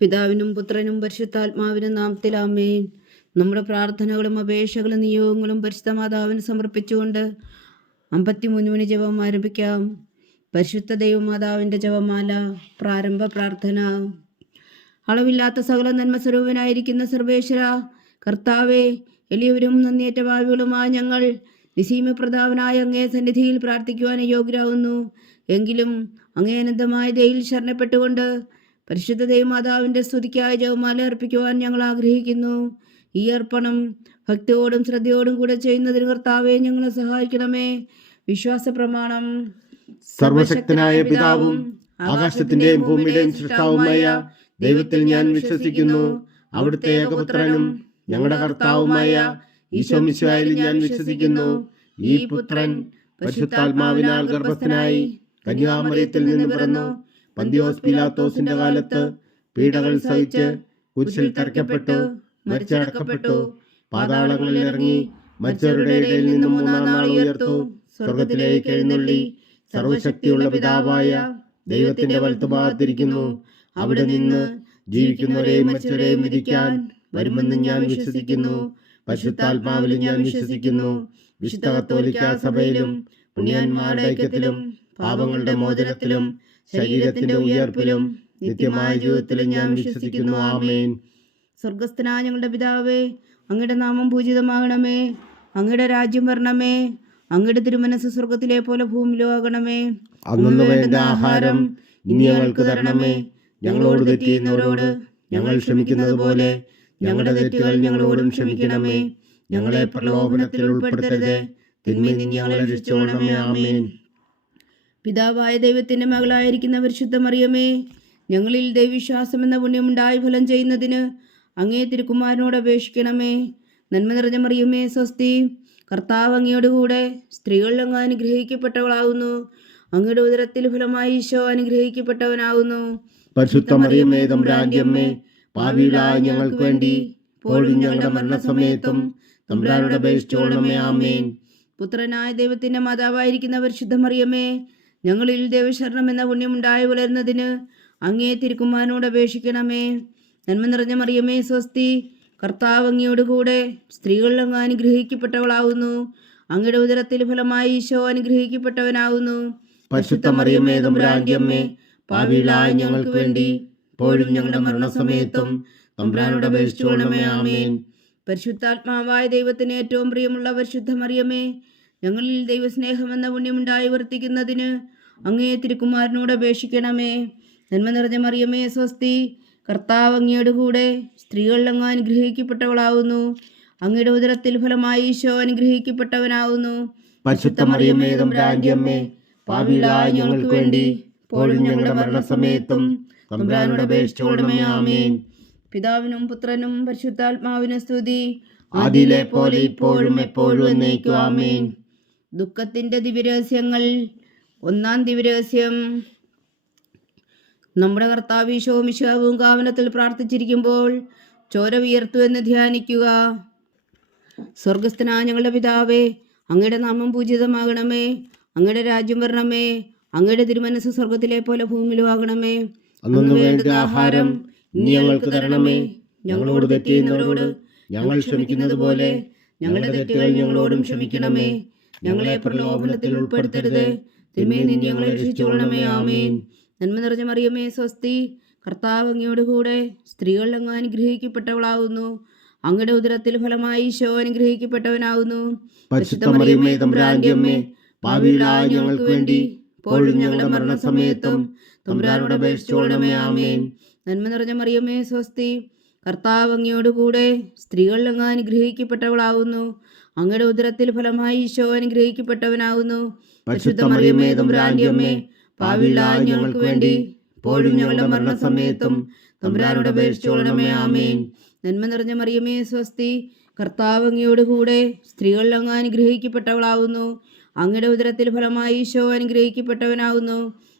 പിതാവിനും പുത്രനും പരിശുദ്ധാത്മാവിനും നാമത്തിൽ ആമേൻ. നമ്മുടെ പ്രാർത്ഥനകളും അപേക്ഷകളും നിയോഗങ്ങളും പരിശുദ്ധ മാതാവിന് സമർപ്പിച്ചുകൊണ്ട് 53 മണി ജപം ആരംഭിക്കാം. പരിശുദ്ധ ദൈവമാതാവിൻ്റെ ജപമാല. പ്രാരംഭ പ്രാർത്ഥന. അളവില്ലാത്ത സകല നന്മ സ്വരൂപനായിരിക്കുന്ന സർവേശ്വര കർത്താവെ, എളിയവരും നന്ദിയേറ്റ ഭാവികളുമായ ഞങ്ങൾ നിസീമപ്രതാപനായ അങ്ങേ സന്നിധിയിൽ പ്രാർത്ഥിക്കുവാൻ യോഗ്യരാകുന്നു. എങ്കിലും അങ്ങേ അനന്തമായ ദയയിൽ ശരണപ്പെട്ടുകൊണ്ട് പരിശുദ്ധ ദൈവമാതാവിൻ്റെ സ്തുതിക്കായി ജപമാല അർപ്പിക്കുവാൻ ഞങ്ങൾ ആഗ്രഹിക്കുന്നു. ഈ അർപ്പണം ഭക്തിയോടും ശ്രദ്ധയോടും കൂടെ ചെയ്യുന്നതിന് കർത്താവെ ഞങ്ങളെ സഹായിക്കണമേ. വിശ്വാസ പ്രമാണം. സർവശക്തനായ പിതാവും ആകാശത്തിന്റെയും ഭൂമിയുടെയും സൃഷ്ടാവുമായ ദൈവത്തിൽ ഞാൻ വിശ്വസിക്കുന്നു. അവിടുത്തെ ഏകപുത്രനും ഞങ്ങളുടെ കർത്താവുമായ ഈശോ മിശിഹായിൽ ഞാൻ വിശ്വസിക്കുന്നു. ഈ പുത്രൻ പരിശുദ്ധാത്മാവിനാൽ ഗർഭസ്ഥനായി കന്യാമറിയത്തിൽ നിന്ന് പിറന്നു. പന്തിയോസ് പീലാത്തോസിന്റെ കാലത്ത് പീഡകൾ സഹിച്ച് കുരിശിൽ തറയ്ക്കപ്പെട്ടു, മരിച്ചടക്കപ്പെട്ടു, പാതാളങ്ങളിൽ ഇറങ്ങി മരിച്ചവരുടെ ഇടയിൽ നിന്ന് മൂന്നാം നാൾ ഉയർത്തു, സ്വർഗത്തിലേക്ക് എഴുന്നള്ളി സർവശക്തിയുള്ള പിതാവായ ദൈവത്തിന്റെ വലത്തുഭാഗത്തിരിക്കുന്നു. അവിടെ നിന്ന് ജീവിക്കുന്നവരെയും മരിച്ചവരെയും വിധിക്കാൻ വരുമെന്ന് ഞാൻ വിശ്വസിക്കുന്നു. പരിശുദ്ധാത്മാവിലും ഞാൻ വിശ്വസിക്കുന്നു. വിശുദ്ധ കത്തോലിക്കാ സഭയിലും പുണ്യന്മാരുടെ ഐക്യത്തിലും പാപങ്ങളുടെ മോചനത്തിലും ശരീരത്തിന്റെ ഉയർപ്പിലും നിത്യമായ ജീവിതത്തിലും ഞാൻ വിശ്വസിക്കുന്നു. ആമേൻ. സ്വർഗസ്ഥനായ ഞങ്ങളുടെ പിതാവേ, അങ്ങയുടെ നാമം പൂജിതമാകണമേ. അങ്ങയുടെ രാജ്യം വരണമേ. അങ്ങയുടെ തിരുമനസ് സ്വർഗത്തിലെ പോലെ ഭൂമിയിലും ആകണമേ. അന്നു വേണ്ട ആഹാരം ഇനി ഞങ്ങൾക്ക് തരണമേ. ഞങ്ങളോട് തെറ്റ് ചെയ്യുന്നവരോട് ഞങ്ങൾ ക്ഷമിക്കുന്നത് പോലെ ഞങ്ങളുടെ തെറ്റുകൾ ഞങ്ങളോടും ക്ഷമിക്കണമേ. ഞങ്ങളെ പ്രലോഭനത്തിൽ ഉൾപ്പെടുത്തരുത്, തിന്മയിൽ നിന്ന് ഞങ്ങളെ രക്ഷിച്ചുകൊള്ളണമേ. ആമേൻ. പിതാവായ ദൈവത്തിന്റെ മകളായിരിക്കുന്ന പരിശുദ്ധ മറിയമേ, ഞങ്ങളിൽ ദൈവവിശ്വാസം എന്ന പുണ്യമുണ്ടായി ഫലം ചെയ്യുന്നതിന് അങ്ങേ തിരുക്കുമാരനോട് അപേക്ഷിക്കണമേ. നന്മ നിറഞ്ഞ മറിയമേ, സ്വസ്തി. കർത്താവ് അങ്ങയോടുകൂടെ സ്ത്രീകളിൽ അങ്ങ് അനുഗ്രഹിക്കപ്പെട്ടവളാകുന്നു. അങ്ങയുടെ ഉദരത്തിൽ ഫലമായി ഈശോ അനുഗ്രഹിക്കപ്പെട്ടവനാകുന്നു. പരിശുദ്ധ മറിയമേ, തമ്പുരാന്റെ അമ്മേ, പാപികളായ ഞങ്ങൾക്ക് വേണ്ടി ഇപ്പോഴും ഞങ്ങളുടെ മരണസമയത്തും തമ്പുരാനോട് അപേക്ഷിച്ചുകൊള്ളണമേ. ആമേൻ. പുത്രനായ ദൈവത്തിന്റെ മാതാവായിരിക്കുന്ന പരിശുദ്ധ മറിയമേ, ഞങ്ങളിൽ ദൈവശരണം എന്ന പുണ്യമുണ്ടായി വളരുന്നതിന് അങ്ങേ തിരുക്കുമാരനോട് അപേക്ഷിക്കണമേ. നന്മ നിറഞ്ഞ മറിയമേ, സ്വസ്തി. കർത്താവ് അങ്ങയോടുകൂടെ സ്ത്രീകളിൽ അങ്ങ് അനുഗ്രഹിക്കപ്പെട്ടവളാകുന്നു. അങ്ങയുടെ ഉദരത്തിൽ ഫലമായി ഈശോ അനുഗ്രഹിക്കപ്പെട്ടവനാകുന്നു. പരിശുദ്ധ മറിയമേ, തമ്പുരാന്റെ അമ്മേ, പാപികളായ ഞങ്ങൾക്ക് വേണ്ടി ഇപ്പോഴും ഞങ്ങളുടെ മരണസമയത്തും തമ്പുരാനോട് അപേക്ഷിച്ചുകൊള്ളണമേ. ആമേൻ. പരിശുദ്ധാത്മാവായ ദൈവത്തിന് ഏറ്റവും പ്രിയമുള്ള പരിശുദ്ധ മറിയമേ, ഞങ്ങളിൽ ദൈവസ്നേഹം എന്ന പുണ്യമുണ്ടായി വർത്തിക്കുന്നതിന് അങ്ങേ തിരുക്കുമാരനോട് അപേക്ഷിക്കണമേ. നന്മ നിറഞ്ഞ മറിയമേ, സ്വസ്തി. കർത്താവ് അങ്ങയോടുകൂടെ സ്ത്രീകളിൽ അങ്ങ് അനുഗ്രഹിക്കപ്പെട്ടവളാകുന്നു. അങ്ങയുടെ ഉദരത്തിൽ ഫലമായി ഈശോ അനുഗ്രഹിക്കപ്പെട്ടവനാകുന്നു. പരിശുദ്ധ മറിയമേ, തമ്പുരാന്റെ അമ്മേ, പാപികളായ ഞങ്ങൾക്ക് വേണ്ടി ഇപ്പോഴും ഞങ്ങളുടെ മരണസമയത്തും തമ്പുരാനോട് അപേക്ഷിച്ചുകൊള്ളണമേ. ആമേൻ. പിതാവിനും പുത്രനും പരിശുദ്ധാത്മാവിനും സ്തുതി, ആദിയിലെ പോലെ ഇപ്പോഴും എപ്പോഴും എന്നേക്കും. ആമേൻ. ദുഃഖത്തിന്റെ ദിവ്യരഹസ്യങ്ങൾ. ഒന്നാം ദിവ്യരഹസ്യം. നമ്മുടെ കർത്താവ് ഈശോ മിശിഹാവും കാവനത്തിൽ പ്രാർത്ഥിച്ചിരിക്കുമ്പോൾ ചോര വിയർത്തു എന്ന് ധ്യാനിക്കുക. സ്വർഗസ്ഥനായ ഞങ്ങളുടെ പിതാവേ, അങ്ങയുടെ നാമം പൂജിതമാകണമേ. അങ്ങയുടെ രാജ്യം വരണമേ. അങ്ങയുടെ തിരുമനസ് സ്വർഗത്തിലെ പോലെ ഭൂമിയിലും ആകണമേ. അന്നു വേണ്ട ആഹാരം ഇനി ഞങ്ങൾക്ക് തരണമേ. ഞങ്ങളോട് തെറ്റ് ചെയ്യുന്നവരോട് ഞങ്ങൾ ക്ഷമിക്കുന്നത് പോലെ ഞങ്ങളുടെ തെറ്റുകൾ ഞങ്ങളോടും ക്ഷമിക്കണമേ. ഞങ്ങളെ പ്രലോഭനത്തിൽ ഉൾപ്പെടുത്തരുത്, തിന്മയിൽ നിന്ന് ഞങ്ങളെ രക്ഷിച്ചുകൊള്ളണമേ. ആമേൻ. നന്മ നിറഞ്ഞ മറിയമേ, സ്വസ്തി. കർത്താവ് അങ്ങയോടുകൂടെ സ്ത്രീകളിൽ അങ്ങ് അനുഗ്രഹിക്കപ്പെട്ടവളാകുന്നു. അങ്ങയുടെ ഉദരത്തിൽ ഫലമായി ഈശോ അനുഗ്രഹിക്കപ്പെട്ടവനാകുന്നു. പരിശുദ്ധ മറിയമേ, തമ്പുരാന്റെ അമ്മേ, പാപികളായ ഞങ്ങൾക്ക് വേണ്ടി ഇപ്പോഴും ഞങ്ങളുടെ മരണസമയത്തും തമ്പുരാനോട് അപേക്ഷിച്ചുകൊള്ളണമേ. ആമേൻ. നന്മ നിറഞ്ഞ മറിയമേ, സ്വസ്തി. കർത്താവ് അങ്ങയോടുകൂടെ സ്ത്രീകളിൽ അങ്ങ് അനുഗ്രഹിക്കപ്പെട്ടവളാകുന്നു. അങ്ങയുടെ ഉദരത്തിൽ ഫലമായി ഈശോ അനുഗ്രഹിക്കപ്പെട്ടവനാകുന്നു. പരിശുദ്ധ മറിയമേ, തമ്പുരാന്റെ അമ്മേ, പാപികളായ ഞങ്ങൾക്ക് വേണ്ടി ഇപ്പോഴും ഞങ്ങളുടെ മരണസമയത്തും തമ്പുരാനോട് അപേക്ഷിച്ചുകൊള്ളണമേ. ആമേൻ. നന്മ നിറഞ്ഞ മറിയമേ, സ്വസ്തി. കർത്താവ് അങ്ങയോടുകൂടെ സ്ത്രീകളിൽ അങ്ങ് അനുഗ്രഹിക്കപ്പെട്ടവളാകുന്നു. അങ്ങയുടെ ഉദരത്തിൽ ഫലമായി ഈശോ അനുഗ്രഹിക്കപ്പെട്ടവനാകുന്നു.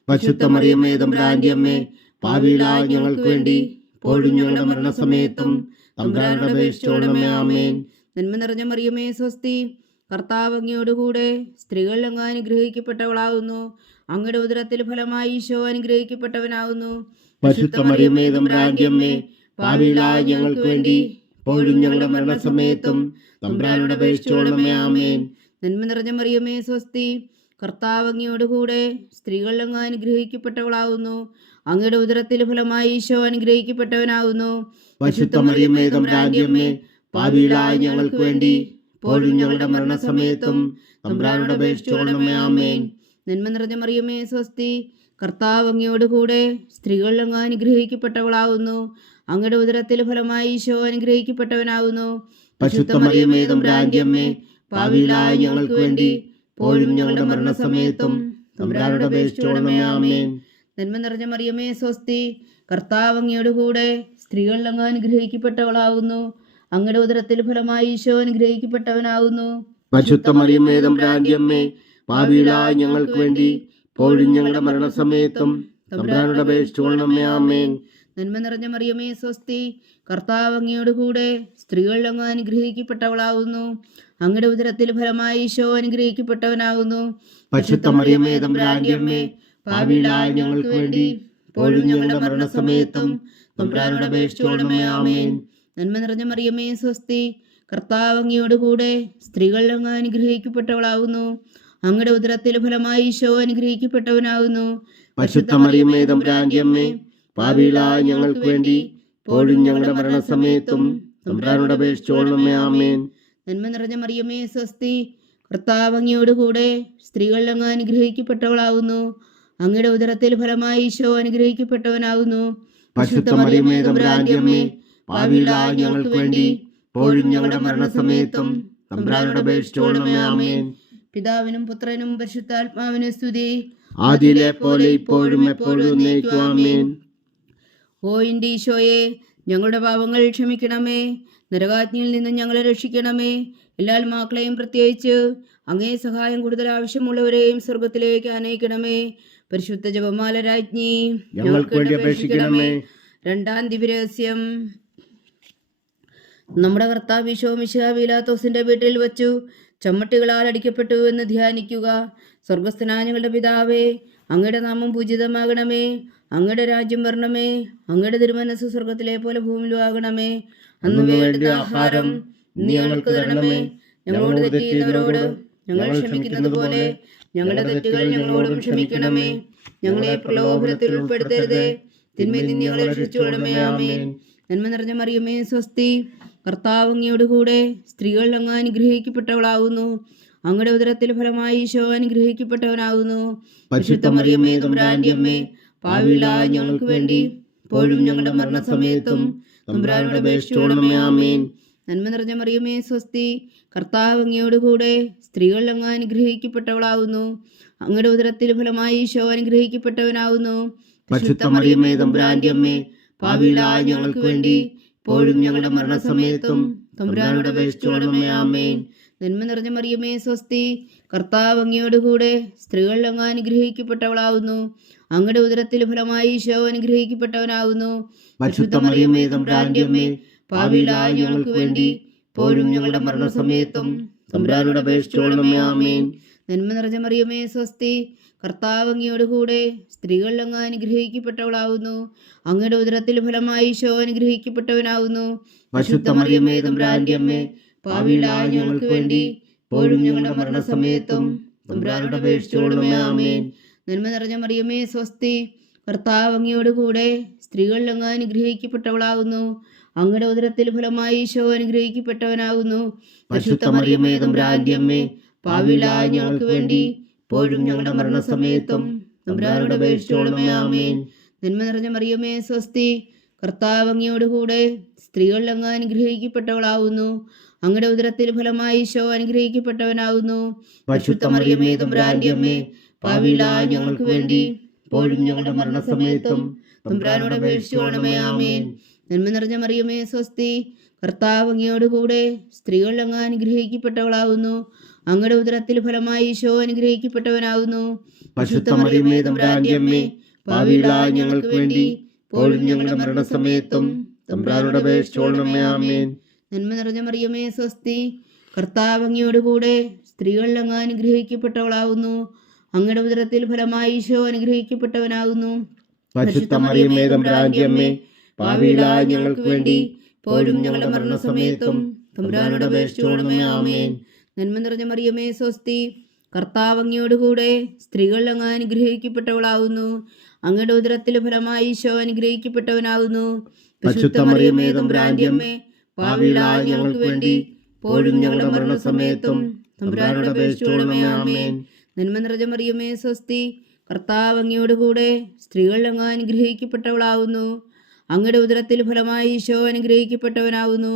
പരിശുദ്ധ മറിയമേ, തമ്പുരാന്റെ അമ്മേ, പാപികളായ ഞങ്ങൾക്ക് വേണ്ടി ഇപ്പോഴും ഞങ്ങളുടെ മരണസമയത്തും തമ്പുരാനോട് അപേക്ഷിച്ചുകൊള്ളണമേ. ആമേൻ. നന്മ നിറഞ്ഞ മറിയമേ, സ്വസ്തി. കർത്താവ് അങ്ങയോടുകൂടെ സ്ത്രീകളിൽ അങ്ങ് അനുഗ്രഹിക്കപ്പെട്ടവളാകുന്നു. അങ്ങയുടെ ഉദരത്തിൽ ഫലമായി ഈശോ അനുഗ്രഹിക്കപ്പെട്ടവനാകുന്നു. പരിശുദ്ധ മറിയമേ തമ്പുരാന്റെ അമ്മേ, പാപികളായ ഞങ്ങൾക്ക് വേണ്ടി ഇപ്പോഴും ഞങ്ങളുടെ മരണസമയത്തും തമ്പുരാനോട് അപേക്ഷിച്ചുകൊള്ളണമേ. ആമേൻ. നന്മ നിറഞ്ഞ മറിയമേ സ്വസ്തി, കർത്താവ് അങ്ങയോടുകൂടെ സ്ത്രീകൾ അങ്ങ് അനുഗ്രഹിക്കപ്പെട്ടവളാവുന്നു. അങ്ങയുടെ ഉദരത്തിൽ ഫലമായി ഈശോ അനുഗ്രഹിക്കപ്പെട്ടവനാവുന്നു. പരിശുദ്ധ മറിയമേ തമ്പുരാന്റെ അമ്മേ, പാപികളായ ഞങ്ങൾക്ക് വേണ്ടി ഇപ്പോഴും ഞങ്ങളുടെ മരണസമയത്തും തമ്പുരാനോട് അപേക്ഷിച്ചുകൊള്ളണമേ. ആമേൻ. നന്മ നിറഞ്ഞ മറിയമേ സ്വസ്തി, കർത്താവ് അങ്ങയോടുകൂടെ സ്ത്രീകൾ അങ്ങ് അനുഗ്രഹിക്കപ്പെട്ടവളാവുന്നു. അങ്ങയുടെ ഉദരത്തിൽ ഫലമായി ഈശോ അനുഗ്രഹിക്കപ്പെട്ടവനാവുന്നു. പരിശുദ്ധ മറിയമേ തമ്പുരാന്റെ അമ്മേ, പാപികളായ ഞങ്ങൾക്ക് വേണ്ടി ഇപ്പോഴും ഞങ്ങളുടെ മരണസമയത്തും തമ്പുരാനോട് അപേക്ഷിച്ചുകൊള്ളണമേ. ആമേൻ. നന്മ നിറഞ്ഞ മറിയമേ സ്വസ്തി, കർത്താവ് അങ്ങയോടുകൂടെ സ്ത്രീകൾ അങ്ങ് അനുഗ്രഹിക്കപ്പെട്ടവളാവുന്നു. അങ്ങയുടെ ഉദരത്തിൽ ഫലമായി ഈശോ അനുഗ്രഹിക്കപ്പെട്ടവനാവുന്നു. പരിശുദ്ധ മറിയമേ തമ്പുരാന്റെ അമ്മേ, പാപികളായ ഞങ്ങൾക്ക് വേണ്ടി ഇപ്പോഴും ഞങ്ങളുടെ മരണസമയത്തും തമ്പുരാനോട് അപേക്ഷിച്ചുകൊള്ളണമേ. ആമേൻ. നന്മ നിറഞ്ഞ മറിയമേ സ്വസ്തി, കർത്താവ് അങ്ങയോടുകൂടെ സ്ത്രീകൾ അങ്ങ് അനുഗ്രഹിക്കപ്പെട്ടവളാവുന്നു. അങ്ങയുടെ ഉദരത്തിൽ ഫലമായി ഈശോ അനുഗ്രഹിക്കപ്പെട്ടവനാവുന്നു. പരിശുദ്ധ മറിയമേ തമ്പുരാന്റെ അമ്മേ, പാപികളായ ഞങ്ങൾക്ക് വേണ്ടി ഇപ്പോഴും ഞങ്ങളുടെ മരണസമയത്തും തമ്പുരാനോട് അപേക്ഷിച്ചുകൊള്ളണമേ. ആമേൻ. നന്മ നിറഞ്ഞ മറിയമേ സ്വസ്തി, കർത്താവ് അങ്ങയോടുകൂടെ സ്ത്രീകൾ അങ്ങ് അനുഗ്രഹിക്കപ്പെട്ടവളാവുന്നു. അങ്ങയുടെ ഉദരത്തിൽ ഫലമായി ഈശോ അനുഗ്രഹിക്കപ്പെട്ടവനാവുന്നു. പരിശുദ്ധ മറിയമേ തമ്പുരാന്റെ അമ്മേ, പാപികളായ ഞങ്ങൾക്ക് വേണ്ടി ഇപ്പോഴും ഞങ്ങളുടെ മരണസമയത്തും തമ്പുരാനോട് അപേക്ഷിച്ചുകൊള്ളണമേ. ആമേൻ. നന്മ നിറഞ്ഞ മറിയമേ സ്വസ്തി, കർത്താവ് അങ്ങയോടുകൂടെ സ്ത്രീകൾ അങ്ങ് അനുഗ്രഹിക്കപ്പെട്ടവളാവുന്നു. അങ്ങയുടെ ഉദരത്തിൽ ഫലമായി ഈശോ അനുഗ്രഹിക്കപ്പെട്ടവനാവുന്നു. പരിശുദ്ധ മറിയമേ തമ്പുരാന്റെ അമ്മേ, പാപികളായ ഞങ്ങൾക്ക് വേണ്ടി ഇപ്പോഴും ഞങ്ങളുടെ മരണസമയത്തും തമ്പുരാനോട് അപേക്ഷിച്ചുകൊള്ളണമേ. ആമേൻ. പിതാവിനും പുത്രനും പരിശുദ്ധാത്മാവിനും സ്തുതി. ആദിയിലെ പോലെ ഇപ്പോഴും എപ്പോഴും എന്നേക്കും. ആമേൻ. ഓ എൻ്റെ ഈശോയെ, ഞങ്ങളുടെ പാപങ്ങൾ ക്ഷമിക്കണമേ. നരകാജ്ഞയിൽ നിന്ന് ഞങ്ങളെ രക്ഷിക്കണമേ. എല്ലാ ആത്മാക്കളെയും, പ്രത്യേകിച്ച് അങ്ങേ സഹായം കൂടുതൽ ആവശ്യമുള്ളവരെയും സ്വർഗത്തിലേക്ക് അനയിക്കണമേ. പരിശുദ്ധ ജപമാല രാജ്ഞി, ഞങ്ങൾക്ക് വേണ്ടി അപേക്ഷിക്കണമേ. രണ്ടാം ദിവ്യരഹസ്യം. നമ്മുടെ കർത്താവ് ഈശോ മിശിഹാ പീലാത്തോസിന്റെ വീട്ടിൽ വച്ചു ചമ്മട്ടികളാൽ അടിക്കപ്പെട്ടു എന്ന് ധ്യാനിക്കുക. സ്വർഗസ്ഥനായ ഞങ്ങളുടെ പിതാവേ, അങ്ങയുടെ നാമം പൂജിതമാകണമേ. അങ്ങയുടെ രാജ്യം വരണമേ. അങ്ങയുടെ തിരുമനസ്സ് സ്വർഗത്തിലെ പോലെ ഭൂമിയിലും ആകണമേ. അന്ന് വേണ്ടുന്ന ആഹാരം ഇന്ന് ഞങ്ങൾക്ക് തരണമേ. ഞങ്ങളോട് തെറ്റ് ചെയ്യുന്നവരോട് ഞങ്ങൾ ക്ഷമിക്കുന്നത് പോലെ ഞങ്ങളുടെ തെറ്റുകൾ ഞങ്ങളോടും ക്ഷമിക്കണമേ. ഞങ്ങളെ പ്രലോഭനത്തിൽ ഉൾപ്പെടുത്തരുതേ, തിന്മയിൽ നിന്ന് ഞങ്ങളെ രക്ഷിച്ചുകൊള്ളണമേ. ആമേൻ. നന്മ നിറഞ്ഞ മറിയമേ സ്വസ്തി, കർത്താവ് അങ്ങയോടുകൂടെ സ്ത്രീകൾ അങ്ങ് അനുഗ്രഹിക്കപ്പെട്ടവളാവുന്നു. അങ്ങയുടെ ഉദരത്തിൽ ഫലമായി ഈശോ അനുഗ്രഹിക്കപ്പെട്ടവനാവുന്നു. പരിശുദ്ധ മറിയമേ തമ്പുരാന്റെ അമ്മേ, പാപികളായ ഞങ്ങൾക്ക് വേണ്ടി ഇപ്പോഴും ഞങ്ങളുടെ മരണസമയത്തും തമ്പുരാനോട് അപേക്ഷിച്ചുകൊള്ളണമേ. ആമേൻ. നന്മ നിറഞ്ഞ മറിയമേ സ്വസ്തി, കർത്താവ് അങ്ങയോടുകൂടെ സ്ത്രീകൾ അങ്ങ് അനുഗ്രഹിക്കപ്പെട്ടവളാവുന്നു. അങ്ങയുടെ ഉദരത്തിൽ ഫലമായി ഈശോ അനുഗ്രഹിക്കപ്പെട്ടവനാവുന്നു. പരിശുദ്ധ മറിയമേ തമ്പുരാന്റെ അമ്മേ, പാപികളായ ഞങ്ങൾക്ക് വേണ്ടി ഇപ്പോഴും ഞങ്ങളുടെ മരണസമയത്തും തമ്പുരാനോട് അപേക്ഷിച്ചുകൊള്ളണമേ. ആമേൻ. നന്മ നിറഞ്ഞ മറിയമേ സ്വസ്തി, കർത്താവ് അങ്ങയോടുകൂടെ സ്ത്രീകൾ അങ്ങ് അനുഗ്രഹിക്കപ്പെട്ടവളാവുന്നു. അങ്ങയുടെ ഉദരത്തിൽ ഫലമായി ഈശോ അനുഗ്രഹിക്കപ്പെട്ടവനാവുന്നു. പരിശുദ്ധ മറിയമേ തമ്പുരാന്റെ അമ്മേ, പാപികളായ ഞങ്ങൾക്ക് വേണ്ടി ഇപ്പോഴും ഞങ്ങളുടെ മരണസമയത്തും തമ്പുരാനോട് അപേക്ഷിച്ചുകൊള്ളണമേ. ആമേൻ. നന്മ നിറഞ്ഞ മറിയമേ സ്വസ്തി, കർത്താവ് അങ്ങയോടുകൂടെ സ്ത്രീകൾ അങ്ങ് അനുഗ്രഹിക്കപ്പെട്ടവളാവുന്നു. അങ്ങയുടെ ഉദരത്തിൽ ഫലമായി ഈശോ അനുഗ്രഹിക്കപ്പെട്ടവനാവുന്നു. പരിശുദ്ധ മറിയമേ തമ്പുരാന്റെ അമ്മേ, പാപികളായ ഞങ്ങൾക്ക് വേണ്ടി ഇപ്പോഴും ഞങ്ങളുടെ മരണസമയത്തും തമ്പുരാനോട് അപേക്ഷിച്ചുകൊള്ളണമേ. ആമേൻ. നന്മ നിറഞ്ഞ മറിയമേ സ്വസ്തി, കർത്താവ് അങ്ങയോടുകൂടെ സ്ത്രീകൾ അങ്ങ് അനുഗ്രഹിക്കപ്പെട്ടവളാവുന്നു. അങ്ങയുടെ ഉദരത്തിൽ ഫലമായി ഈശോ അനുഗ്രഹിക്കപ്പെട്ടവനാവുന്നു. പരിശുദ്ധ മറിയമേ തമ്പുരാന്റെ അമ്മേ, പാപികളായ ഞങ്ങൾക്ക് വേണ്ടി ഇപ്പോഴും ഞങ്ങളുടെ മരണസമയത്തും തമ്പുരാനോട് അപേക്ഷിച്ചുകൊള്ളണമേ. ആമേൻ. നന്മ നിറഞ്ഞ മറിയമേ സ്വസ്തി, കർത്താവ് അങ്ങയോടുകൂടെ സ്ത്രീകൾ അങ്ങ് അനുഗ്രഹിക്കപ്പെട്ടവളാവുന്നു. അങ്ങയുടെ ഉദരത്തിൽ ഫലമായി ഈശോ അനുഗ്രഹിക്കപ്പെട്ടവനാവുന്നു. പരിശുദ്ധ മറിയമേ തമ്പുരാന്റെ അമ്മേ, പാപികളായ ഞങ്ങൾക്ക് വേണ്ടി ഇപ്പോഴും ഞങ്ങളുടെ മരണസമയത്തും തമ്പുരാനോട് അപേക്ഷിച്ചുകൊള്ളണമേ. ആമേൻ. നന്മ നിറഞ്ഞ മറിയമേ സ്വസ്തി, കർത്താവ് അങ്ങയോടുകൂടെ സ്ത്രീകൾ അങ്ങ് അനുഗ്രഹിക്കപ്പെട്ടവളാവുന്നു. അങ്ങയുടെ ഉദരത്തിൽ ഫലമായി ഈശോ അനുഗ്രഹിക്കപ്പെട്ടവനാവുന്നു. പരിശുദ്ധ മറിയമേ തമ്പുരാന്റെ അമ്മേ, പാപികളായ ഞങ്ങൾക്ക് വേണ്ടി ഇപ്പോഴും ഞങ്ങളുടെ മരണസമയത്തും തമ്പുരാനോട് അപേക്ഷിച്ചുകൊള്ളണമേ. ആമേൻ. നന്മ നിറഞ്ഞ മറിയമേ സ്വസ്തി, കർത്താവ് അങ്ങയോടുകൂടെ സ്ത്രീകൾ അങ്ങ് അനുഗ്രഹിക്കപ്പെട്ടവളാവുന്നു. അങ്ങയുടെ ഉദരത്തിൽ ഫലമായി ഈശോ അനുഗ്രഹിക്കപ്പെട്ടവനാകുന്നു. പരിശുദ്ധ മറിയമേ തമ്പുരാന്റെ അമ്മേ, പാപികളായ ഞങ്ങൾക്ക് വേണ്ടി ഇപ്പോഴും ഞങ്ങളുടെ മരണസമയത്തും തമ്പുരാനോട് അപേക്ഷിച്ചുകൊള്ളണമേ. ആമേൻ. നന്മ നിറഞ്ഞ മറിയമേ സ്വസ്തി, കർത്താവ് അങ്ങയോടുകൂടെ സ്ത്രീകൾ അങ്ങ് അനുഗ്രഹിക്കപ്പെട്ടവളാവുന്നു. അങ്ങയുടെ ഉദരത്തിൽ ഫലമായി ഈശോ അനുഗ്രഹിക്കപ്പെട്ടവനാവുന്നു. പരിശുദ്ധ മറിയമേ തമ്പുരാന്റെ അമ്മേ, പാപികളായ ഞങ്ങൾക്ക് വേണ്ടി ഇപ്പോഴും ഞങ്ങളുടെ മരണസമയത്തും തമ്പുരാനോട് അപേക്ഷിച്ചുകൊള്ളണമേ. ആമേൻ. നന്മ നിറഞ്ഞ മറിയമേ സ്വസ്തി, കർത്താവ് അങ്ങയോടുകൂടെ സ്ത്രീകൾ അങ്ങ് അനുഗ്രഹിക്കപ്പെട്ടവളാവുന്നു. അങ്ങയുടെ ഉദരത്തിൽ ഫലമായി ഈശോ അനുഗ്രഹിക്കപ്പെട്ടവനാവുന്നു.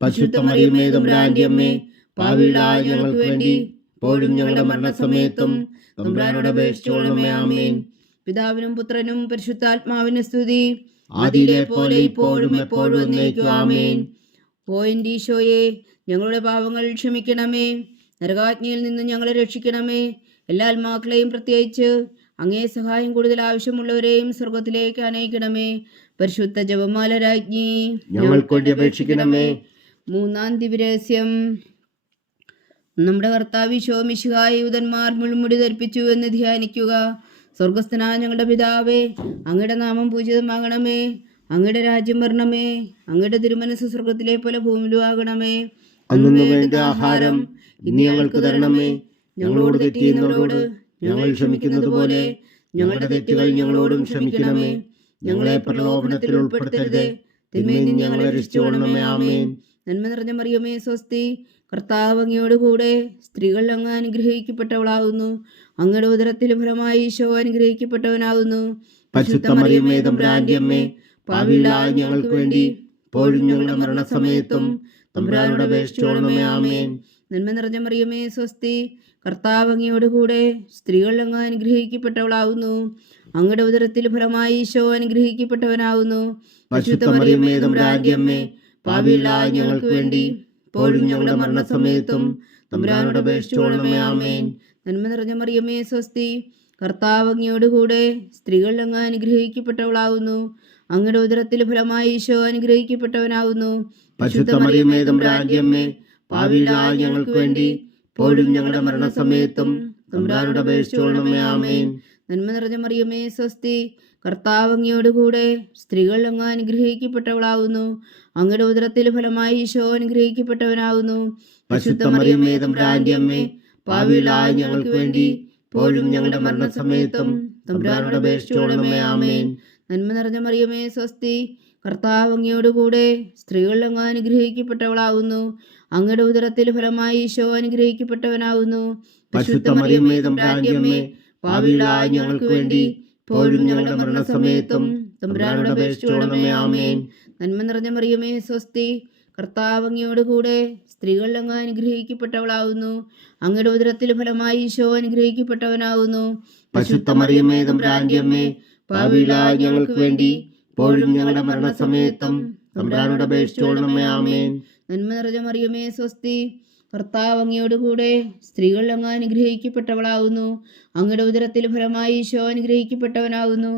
പരിശുദ്ധ മറിയമേ തമ്പുരാന്റെ അമ്മേ, പാപികളായ ഞങ്ങൾക്ക് വേണ്ടി ഇപ്പോഴും ഞങ്ങളുടെ മരണസമയത്തും തമ്പുരാനോട് അപേക്ഷിച്ചുകൊള്ളണമേ. ആമേൻ. പിതാവിനും പുത്രനും പരിശുദ്ധാത്മാവിനും സ്തുതി, ആദിയിലെ പോലെ ഇപ്പോഴും എപ്പോഴും എന്നേക്കും. ആമേൻ. ഓ എൻ്റെ ഈശോയെ, ഞങ്ങളുടെ പാപങ്ങൾ ക്ഷമിക്കണമേ, നരകാജ്ഞയിൽ നിന്ന് ഞങ്ങളെ രക്ഷിക്കണമേ. എല്ലാ ആത്മാക്കളെയും പ്രത്യേകിച്ച് അങ്ങേ സഹായം കൂടുതൽ ആവശ്യമുള്ളവരെയും സ്വർഗത്തിലേക്ക് അനയിക്കണമേ. പരിശുദ്ധ ജപമാല രാജ്ഞി, ഞങ്ങൾക്ക് വേണ്ടി അപേക്ഷിക്കണമേ. മൂന്നാം ദിവ്യരഹസ്യം. നമ്മുടെ കർത്താവ് ഈശോ മിശിഹായ യൂതന്മാർ മുൾമുടി ധരിപ്പിച്ചു എന്ന് ധ്യാനിക്കുക. സ്വർഗസ്ഥനായ ഞങ്ങളുടെ പിതാവേ, അങ്ങയുടെ നാമം പൂജിതമാകണമേ, അങ്ങയുടെ രാജ്യം വരണമേ, അങ്ങയുടെ തിരുമനസ് സ്വർഗത്തിലെ പോലെ ഭൂമിയിലും ആകണമേ. അന്നു വേണ്ട ആഹാരം ഇനി ഞങ്ങൾക്ക് തരണമേ. ഞങ്ങളോട് തെറ്റ് ചെയ്യുന്നവരോട് ഞങ്ങൾ ക്ഷമിക്കുന്നത് പോലെ ഞങ്ങളുടെ തെറ്റുകൾ ഞങ്ങളോടും ക്ഷമിക്കണമേ. ഞങ്ങളെ പ്രലോഭനത്തിൽ ഉൾപ്പെടുത്തരുതേ, തിന്മയിൽ നിന്ന് ഞങ്ങളെ രക്ഷിച്ചുകൊള്ളണമേ. ആമേൻ. നന്മ നിറഞ്ഞ മറിയമേ സ്വസ്തി, കർത്താവ് അങ്ങയോടുകൂടെ സ്ത്രീകൾ അങ്ങ് അനുഗ്രഹിക്കപ്പെട്ടവളാകുന്നു. അങ്ങയുടെ ഉദരത്തിൽ ഫലമായി ഈശോ അനുഗ്രഹിക്കപ്പെട്ടവനാകുന്നു. പരിശുദ്ധ മറിയമേ തമ്പുരാന്റെ അമ്മേ, പാപികളായ ഞങ്ങൾക്ക് വേണ്ടി ഇപ്പോഴും ഞങ്ങളുടെ മരണസമയത്തും തമ്പുരാനോട് അപേക്ഷിച്ചുകൊള്ളണമേ. ആമേൻ. നന്മ നിറഞ്ഞ മറിയമേ സ്വസ്തി, കർത്താവ് അങ്ങയോടുകൂടെ സ്ത്രീകൾ അങ്ങ് അനുഗ്രഹിക്കപ്പെട്ടവളാകുന്നു. അങ്ങയുടെ ഉദരത്തിൽ ഫലമായി ഈശോ അനുഗ്രഹിക്കപ്പെട്ടവനാകുന്നു. പരിശുദ്ധ മറിയമേ തമ്പുരാന്റെ അമ്മേ, പാപികളായ ഞങ്ങൾക്ക് വേണ്ടി ഇപ്പോഴും ഞങ്ങളുടെ മരണസമയത്തും തമ്പുരാനോട് അപേക്ഷിച്ചുകൊള്ളണമേ. ആമേൻ. നന്മ നിറഞ്ഞ മറിയമേ സ്വസ്തി, കർത്താവ് അങ്ങയോടുകൂടെ സ്ത്രീകൾ അങ്ങ് അനുഗ്രഹിക്കപ്പെട്ടവളാകുന്നു. അങ്ങയുടെ ഉദരത്തിൽ ഫലമായി ഈശോ അനുഗ്രഹിക്കപ്പെട്ടവനാകുന്നു. പരിശുദ്ധ മറിയമേ തമ്പുരാന്റെ അമ്മേ, പാപികളായ ഞങ്ങൾക്ക് വേണ്ടി ഇപ്പോഴും ഞങ്ങളുടെ മരണസമയത്തും തമ്പുരാനോട് അപേക്ഷിച്ചുകൊള്ളണമേ. ആമേൻ. നന്മ നിറഞ്ഞ മറിയമേ സ്വസ്തി, കർത്താവ് അങ്ങയോടുകൂടെ സ്ത്രീകൾ അങ്ങ് അനുഗ്രഹിക്കപ്പെട്ടവളാകുന്നു. അങ്ങയുടെ ഉദരത്തിൽ ഫലമായി ഈശോ അനുഗ്രഹിക്കപ്പെട്ടവനാകുന്നു. പരിശുദ്ധ മറിയമേ തമ്പുരാന്റെ അമ്മേ, പാപികളായ ഞങ്ങൾക്ക് വേണ്ടി ഇപ്പോഴും ഞങ്ങളുടെ മരണസമയത്തും തമ്പുരാനോട് അപേക്ഷിച്ചുകൊള്ളണമേ. ആമേൻ. നന്മ നിറഞ്ഞ മറിയമേ സ്വസ്തി, കർത്താവ് അങ്ങയോടുകൂടെ സ്ത്രീകൾ അങ്ങ് അനുഗ്രഹിക്കപ്പെട്ടവളാകുന്നു. അങ്ങയുടെ ഉദരത്തിൽ ഫലമായി ഈശോ അനുഗ്രഹിക്കപ്പെട്ടവനാകുന്നു. പരിശുദ്ധ മറിയമേ തമ്പുരാന്റെ അമ്മേ, പാപികളായ ഞങ്ങൾക്ക് വേണ്ടി ഇപ്പോഴും ഞങ്ങളുടെ മരണസമയത്തും തമ്പുരാനോട് അപേക്ഷിച്ചുകൊള്ളണമേ. ആമേൻ. നന്മ നിറഞ്ഞ മറിയമേ സ്വസ്തി, കർത്താവ് അങ്ങയോടുകൂടെ സ്ത്രീകൾ അങ്ങ് അനുഗ്രഹിക്കപ്പെട്ടവളാകുന്നു. അങ്ങയുടെ ഉദരത്തിൽ ഫലമായി ഈശോ അനുഗ്രഹിക്കപ്പെട്ടവനാകുന്നു. പരിശുദ്ധ മറിയമേ തമ്പുരാന്റെ അമ്മേ, പാപികളായ ഞങ്ങൾക്ക് വേണ്ടി ഇപ്പോഴും ഞങ്ങളുടെ മരണസമയത്തും തമ്പുരാനോട് അപേക്ഷിച്ചുകൊള്ളണമേ. ആമേൻ. നന്മ നിറഞ്ഞ മറിയമേ സ്വസ്തി, കർത്താവ് അങ്ങയോടുകൂടെ സ്ത്രീകൾ അങ്ങ് അനുഗ്രഹിക്കപ്പെട്ടവളാകുന്നു. അങ്ങയുടെ ഉദരത്തിൽ ഫലമായി ഈശോ അനുഗ്രഹിക്കപ്പെട്ടവനാകുന്നു.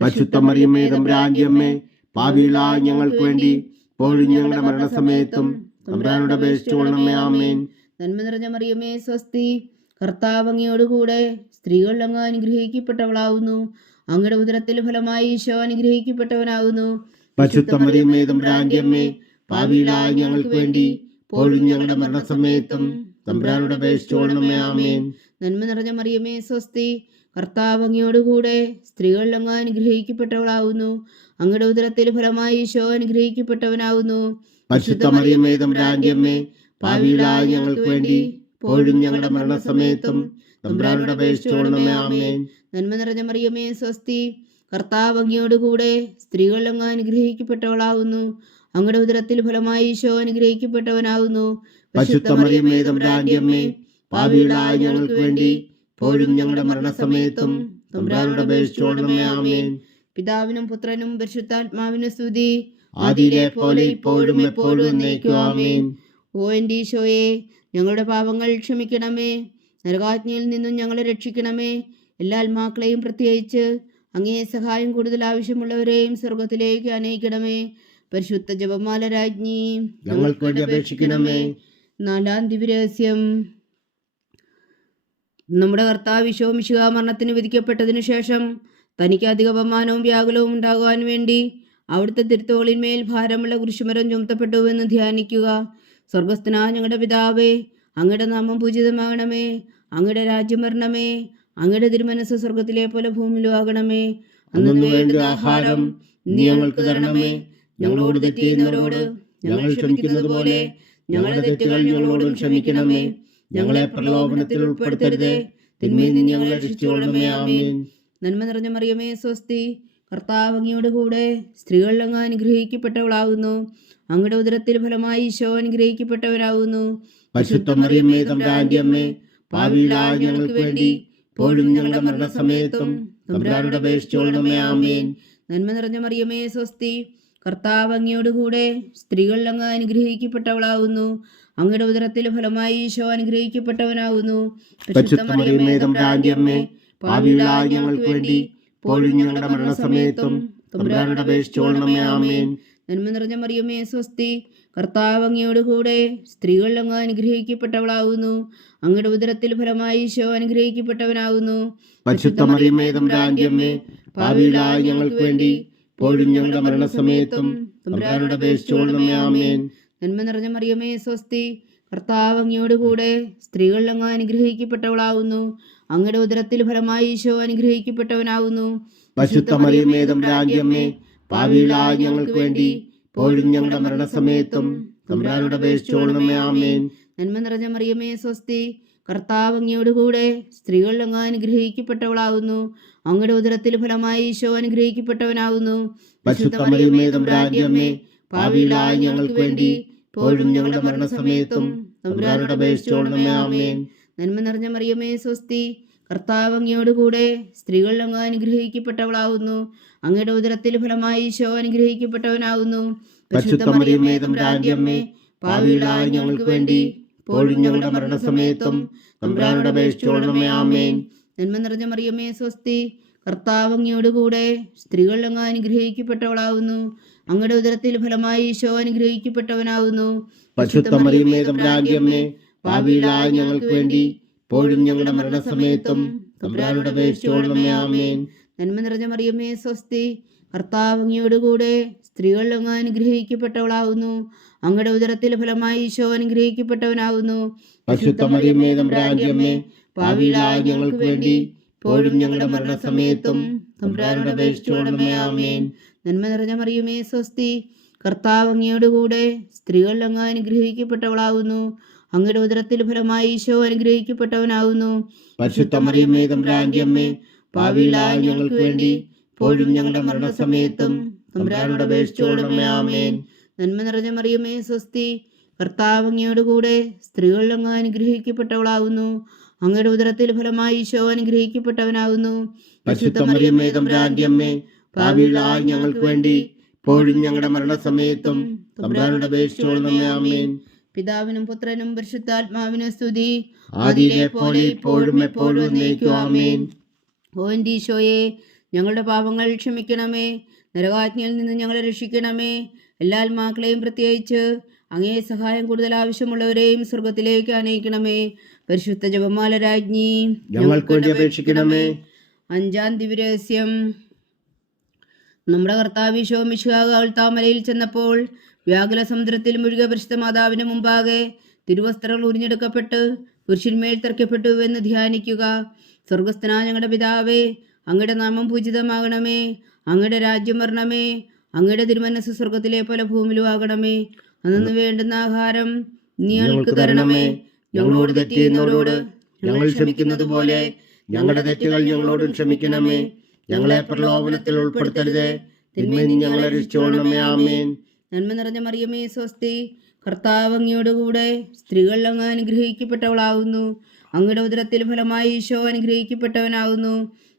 പരിശുദ്ധ മറിയമേ തമ്പുരാന്റെ അമ്മേ, പാപികളായ ഞങ്ങൾക്ക് വേണ്ടി ഇപ്പോഴും ഞങ്ങളുടെ മരണസമയത്തും തമ്പുരാനോട് അപേക്ഷിച്ചുകൊള്ളണമേ. ആമേൻ. നന്മ നിറഞ്ഞ മറിയമേ സ്വസ്തി, കർത്താവ് അങ്ങയോടുകൂടെ സ്ത്രീകൾ അങ്ങ് അനുഗ്രഹിക്കപ്പെട്ടവളാകുന്നു. അങ്ങയുടെ ഉദരത്തിൽ ഫലമായി ഈശോ അനുഗ്രഹിക്കപ്പെട്ടവനാകുന്നു. പരിശുദ്ധ മറിയമേ തമ്പുരാന്റെ അമ്മേ, പാപികളായ ഞങ്ങൾക്ക് വേണ്ടി ഇപ്പോഴും ഞങ്ങളുടെ മരണസമയത്തും തമ്പുരാനോട് അപേക്ഷിച്ചുകൊള്ളണമേ. ആമേൻ. നന്മ നിറഞ്ഞ മറിയമേ സ്വസ്തി, കർത്താവ് അങ്ങയോടുകൂടെ സ്ത്രീകൾ അങ്ങ് അനുഗ്രഹിക്കപ്പെട്ടവളാകുന്നു. അങ്ങയുടെ ഉദരത്തിൽ ഫലമായി ഈശോ അനുഗ്രഹിക്കപ്പെട്ടവനാകുന്നു. പരിശുദ്ധ മറിയമേ തമ്പുരാന്റെ അമ്മേ, പാപികളായ ഞങ്ങൾക്ക് വേണ്ടി ഇപ്പോഴും ഞങ്ങളുടെ മരണസമയത്തും തമ്പുരാനോട് അപേക്ഷിച്ചുകൊള്ളണമേ. ആമേൻ. നന്മ നിറഞ്ഞ മറിയമേ സ്വസ്തി, കർത്താവ് അങ്ങയോടുകൂടെ സ്ത്രീകൾ അങ്ങ് അനുഗ്രഹിക്കപ്പെട്ടവളാകുന്നു. അങ്ങയുടെ ഉദരത്തിൽ ഫലമായി ഈശോ അനുഗ്രഹിക്കപ്പെട്ടവനാകുന്നു. പരിശുദ്ധ മറിയമേ തമ്പുരാന്റെ അമ്മേ, പാപികളായ ഞങ്ങൾക്ക് വേണ്ടി ഇപ്പോഴും ഞങ്ങളുടെ മരണസമയത്തും തമ്പുരാനോട് അപേക്ഷിച്ചുകൊള്ളണമേ. ആമേൻ. പിതാവിനും പുത്രനും പരിശുദ്ധാത്മാവിനും സ്തുതി, ആദിയിലെ പോലെ ഇപ്പോഴും എപ്പോഴും എന്നേക്കും. ആമേൻ. ഓ എൻ്റെ ഈശോയെ, ഞങ്ങളുടെ പാപങ്ങൾ ക്ഷമിക്കണമേ, നരകാജ്ഞയിൽ നിന്നും ഞങ്ങളെ രക്ഷിക്കണമേ. എല്ലാ ആത്മാക്കളെയും പ്രത്യേകിച്ച് അങ്ങേ സഹായം കൂടുതൽ ആവശ്യമുള്ളവരെയും സ്വർഗത്തിലേക്ക് അനയിക്കണമേ. പരിശുദ്ധ ജപമാല രാജ്ഞി, ഞങ്ങൾക്ക് വേണ്ടി അപേക്ഷിക്കണമേ. നാലാം ദിവ്യരഹസ്യം. നമ്മുടെ കർത്താവ് ഈശോ മിശിഹാ മരണത്തിന് വിധിക്കപ്പെട്ടതിനു ശേഷം തനിക്ക് അധിക അപമാനവും വ്യാകുലവും ഉണ്ടാകുവാൻ വേണ്ടി അവിടുത്തെ തിരുത്തോളിന്മേൽ ഭാരമുള്ള കുരിശുമരം ചുമത്തപ്പെട്ടുവെന്ന് ധ്യാനിക്കുക. സ്വർഗസ്ഥനായ ഞങ്ങളുടെ പിതാവേ, അങ്ങയുടെ നാമം പൂജിതമാകണമേ. അങ്ങയുടെ രാജ്യം വരണമേ. അങ്ങയുടെ തിരുമനസ്സ് സ്വർഗത്തിലെ പോലെ ഭൂമിയിലും ആകണമേ. അന്നു വേണ്ട ആഹാരം നീ ഞങ്ങൾക്ക് തരണമേ. ഞങ്ങളോട് തെറ്റ് ചെയ്യുന്നവരോട് ഞങ്ങൾ ക്ഷമിക്കുന്നത് പോലെ ഞങ്ങളുടെ തെറ്റുകൾ ഞങ്ങളോടും ക്ഷമിക്കണമേ. ഞങ്ങളെ പ്രലോഭനത്തിൽ ഉൾപ്പെടുത്തരുതേ, തിന്മയിൽ നിന്ന് ഞങ്ങളെ രക്ഷിച്ചുകൊള്ളണമേ. ആമേൻ. നന്മ നിറഞ്ഞ മറിയമേ, സ്വസ്തി. കർത്താവ് അങ്ങയോട് കൂടെ സ്ത്രീകൾ അങ്ങ് അനുഗ്രഹിക്കപ്പെട്ടവളാകുന്നു. അങ്ങയുടെ ഉദരത്തിൽ ഫലമായി ഈശോ അനുഗ്രഹിക്കപ്പെട്ടവരാകുന്നു. പരിശുദ്ധ മറിയമേ, തമ്പുരാന്റെ അമ്മേ, പാപികളായ ഞങ്ങൾക്ക് വേണ്ടി ഇപ്പോഴും ഞങ്ങളുടെ മരണസമയത്തും തമ്പുരാനോട് അപേക്ഷിച്ചുകൊള്ളണമേ. ആമേൻ. നന്മ നിറഞ്ഞ മറിയമേ, സ്വസ്തി. കർത്താവ് അങ്ങയോട് കൂടെ സ്ത്രീകൾ അങ്ങ് അനുഗ്രഹിക്കപ്പെട്ടവളാകുന്നു. അങ്ങയുടെ ഉദരത്തിൽ ഫലമായി ഈശോ അനുഗ്രഹിക്കപ്പെട്ടവനാകുന്നു. പരിശുദ്ധ മറിയമേ, തമ്പുരാന്റെ അമ്മേ, പാപികളായ ഞങ്ങൾക്ക് വേണ്ടി ഇപ്പോഴും ഞങ്ങളുടെ മരണസമയത്തും തമ്പുരാനോട് അപേക്ഷിച്ചുകൊള്ളണമേ. ആമേൻ. നന്മ നിറഞ്ഞ മറിയമേ, സ്വസ്തി. കർത്താവ് അങ്ങയോട് കൂടെ സ്ത്രീകൾ അങ്ങ് അനുഗ്രഹിക്കപ്പെട്ടവളാകുന്നു. അങ്ങയുടെ ഉദരത്തിൽ ഫലമായി ഈശോ അനുഗ്രഹിക്കപ്പെട്ടവനാകുന്നു. പരിശുദ്ധ മറിയമേ, തമ്പുരാന്റെ അമ്മേ, പാപികളായ ഞങ്ങൾക്ക് വേണ്ടി ഇപ്പോഴും ഞങ്ങളുടെ മരണസമയത്തും തമ്പുരാനോട് അപേക്ഷിച്ചുകൊള്ളണമേ. ആമേൻ. നന്മ നിറഞ്ഞ മറിയമേ, സ്വസ്തി. കർത്താവ് അങ്ങയോട് കൂടെ സ്ത്രീകൾ അങ്ങ് അനുഗ്രഹിക്കപ്പെട്ടവളാകുന്നു. അങ്ങയുടെ ഉദരത്തിൽ ഫലമായി ഈശോ അനുഗ്രഹിക്കപ്പെട്ടവനാകുന്നു. പരിശുദ്ധ മറിയമേ, തമ്പുരാന്റെ അമ്മേ, പാപികളായ ഞങ്ങൾക്ക് വേണ്ടി ഇപ്പോഴും ഞങ്ങളുടെ മരണസമയത്തും തമ്പുരാനോട് അപേക്ഷിച്ചുകൊള്ളണമേ. ആമേൻ. നന്മ നിറഞ്ഞ മറിയമേ, സ്വസ്തി. കർത്താവ് അങ്ങയോട് കൂടെ സ്ത്രീകൾ അങ്ങ് അനുഗ്രഹിക്കപ്പെട്ടവളാകുന്നു. അങ്ങയുടെ ഉദരത്തിൽ ഫലമായി ഈശോ അനുഗ്രഹിക്കപ്പെട്ടവനാകുന്നു. പരിശുദ്ധ മറിയമേ, തമ്പുരാന്റെ അമ്മേ, പാപികളായ ഞങ്ങൾക്ക് വേണ്ടി ഇപ്പോഴും ഞങ്ങളുടെ മരണസമയത്തും തമ്പുരാനോട് അപേക്ഷിച്ചുകൊള്ളണമേ. ആമേൻ. നന്മ നിറഞ്ഞ മറിയമേ, സ്വസ്തി. കർത്താവ് അങ്ങയോട് കൂടെ സ്ത്രീകൾ അങ്ങ് അനുഗ്രഹിക്കപ്പെട്ടവളാകുന്നു. അങ്ങയുടെ ഉദരത്തിൽ ഫലമായി ഈശോ അനുഗ്രഹിക്കപ്പെട്ടവനാകുന്നു. പരിശുദ്ധ മറിയമേ, തമ്പുരാന്റെ അമ്മേ, പാപികളായ ഞങ്ങൾക്ക് വേണ്ടി ഇപ്പോഴും ഞങ്ങളുടെ മരണസമയത്തും തമ്പുരാനോട് അപേക്ഷിച്ചുകൊള്ളണമേ. ആമേൻ. നന്മ നിറഞ്ഞ മറിയമേ, സ്വസ്തി. കർത്താവ് അങ്ങയോട് കൂടെ സ്ത്രീകൾ അങ്ങ് അനുഗ്രഹിക്കപ്പെട്ടവളാകുന്നു. അങ്ങയുടെ ഉദരത്തിൽ ഫലമായി ഈശോ അനുഗ്രഹിക്കപ്പെട്ടവനാകുന്നു. പരിശുദ്ധ മറിയമേ, തമ്പുരാന്റെ അമ്മേ, പാപികളായ ഞങ്ങൾക്ക് വേണ്ടി ഇപ്പോഴും ഞങ്ങളുടെ മരണസമയത്തും തമ്പുരാനോട് അപേക്ഷിച്ചുകൊള്ളണമേ. ആമേൻ. നന്മ നിറഞ്ഞ മറിയമേ, സ്വസ്തി. കർത്താവ് അങ്ങയോട് കൂടെ സ്ത്രീകൾ അങ്ങ് അനുഗ്രഹിക്കപ്പെട്ടവളാകുന്നു. അങ്ങയുടെ ഉദരത്തിൽ ഫലമായി ഈശോ അനുഗ്രഹിക്കപ്പെട്ടവനാകുന്നു. പരിശുദ്ധ മറിയമേ, തമ്പുരാന്റെ അമ്മേ, പാപികളായ ഞങ്ങൾക്ക് വേണ്ടി ഇപ്പോഴും ഞങ്ങളുടെ മരണസമയത്തും തമ്പുരാനോട് അപേക്ഷിച്ചുകൊള്ളണമേ. ആമേൻ. നന്മ നിറഞ്ഞ മറിയമേ, സ്വസ്തി. കർത്താവ് അങ്ങയോട് കൂടെ സ്ത്രീകൾ അങ്ങ് അനുഗ്രഹിക്കപ്പെട്ടവളാകുന്നു. അങ്ങയുടെ ഉദരത്തിൽ ഫലമായി ഈശോ അനുഗ്രഹിക്കപ്പെട്ടവനാകുന്നു. പരിശുദ്ധ മറിയമേ, തമ്പുരാന്റെ അമ്മേ, പാപികളായ ഞങ്ങൾക്ക് വേണ്ടി ഇപ്പോഴും ഞങ്ങളുടെ മരണസമയത്തും തമ്പുരാനോട് അപേക്ഷിച്ചുകൊള്ളണമേ. ആമേൻ. നന്മ നിറഞ്ഞ മറിയമേ, സ്വസ്തി. കർത്താവ് അങ്ങയോട് കൂടെ സ്ത്രീകൾ അങ്ങ് അനുഗ്രഹിക്കപ്പെട്ടവളാകുന്നു. അങ്ങയുടെ ഉദരത്തിൽ ഫലമായി ഈശോ അനുഗ്രഹിക്കപ്പെട്ടവനാകുന്നു. പരിശുദ്ധ മറിയമേ, തമ്പുരാന്റെ അമ്മേ, പാപികളായ ഞങ്ങൾക്ക് വേണ്ടി ഇപ്പോഴും ഞങ്ങളുടെ മരണസമയത്തും തമ്പുരാനോട് അപേക്ഷിച്ചുകൊള്ളണമേ. ആമേൻ. പിതാവിനും പുത്രനും പരിശുദ്ധാത്മാവിനും സ്തുതി. ആദിയിലെ പോലെ ഇപ്പോഴും എപ്പോഴും എന്നേക്കും. ആമേൻ. ഓ എൻ്റെ ഈശോയെ, ഞങ്ങളുടെ പാപങ്ങൾ ക്ഷമിക്കണമേ. നരകാജ്ഞയിൽ നിന്ന് ഞങ്ങളെ രക്ഷിക്കണമേ. എല്ലാ ആത്മാക്കളെയും പ്രത്യേകിച്ച് അങ്ങേ സഹായം കൂടുതൽ ആവശ്യമുള്ളവരെയും സ്വർഗത്തിലേക്ക് അനയിക്കണമേ. പരിശുദ്ധ ജപമാല രാജ്ഞി, ഞങ്ങൾക്ക് വേണ്ടി അപേക്ഷിക്കണമേ. അഞ്ചാം ദിവ്യരഹസ്യം. നമ്മുടെ കർത്താവ് ഈശോ മിശിഹാ താമരയിൽ ചെന്നപ്പോൾ വ്യാകുല സമുദ്രത്തിൽ മുഴുകിയ പരിശുദ്ധ മാതാവിന് മുമ്പാകെ തിരുവസ്ത്രങ്ങൾ ഉരിഞ്ഞെടുക്കപ്പെട്ട് കുരിശിന്മേൽ തറയ്ക്കപ്പെട്ടു എന്ന് ധ്യാനിക്കുക. സ്വർഗസ്ഥനായ ഞങ്ങളുടെ പിതാവേ, അങ്ങയുടെ നാമം പൂജിതമാകണമേ. അങ്ങയുടെ രാജ്യം വരണമേ. അങ്ങയുടെ തിരുമനസ്സ് സ്വർഗത്തിലെ പോലെ ഭൂമിയിലും ആകണമേ. അന്നു വേണ്ടുന്ന ആഹാരം നീ ഞങ്ങൾക്ക് തരണമേ. ഞങ്ങളോട് തെറ്റ് ചെയ്യുന്നവരോട് ഞങ്ങൾ ക്ഷമിക്കുന്നത് പോലെ ഞങ്ങളുടെ തെറ്റുകൾ ഞങ്ങളോടും ക്ഷമിക്കണമേ. ഞങ്ങളെ പ്രലോഭനത്തിൽ ഉൾപ്പെടുത്തരുതേ, തിന്മയിൽ നിന്ന് ഞങ്ങളെ രക്ഷിച്ചുകൊള്ളണമേ. ആമേൻ. നന്മ നിറഞ്ഞ മറിയമേ, സ്വസ്തി. കർത്താവ് അങ്ങയോട് കൂടെ സ്ത്രീകൾ അങ്ങ് അനുഗ്രഹിക്കപ്പെട്ടവളാകുന്നു. അങ്ങയുടെ ഉദരത്തിൽ ഫലമായി ഈശോ അനുഗ്രഹിക്കപ്പെട്ടവനാകുന്നു.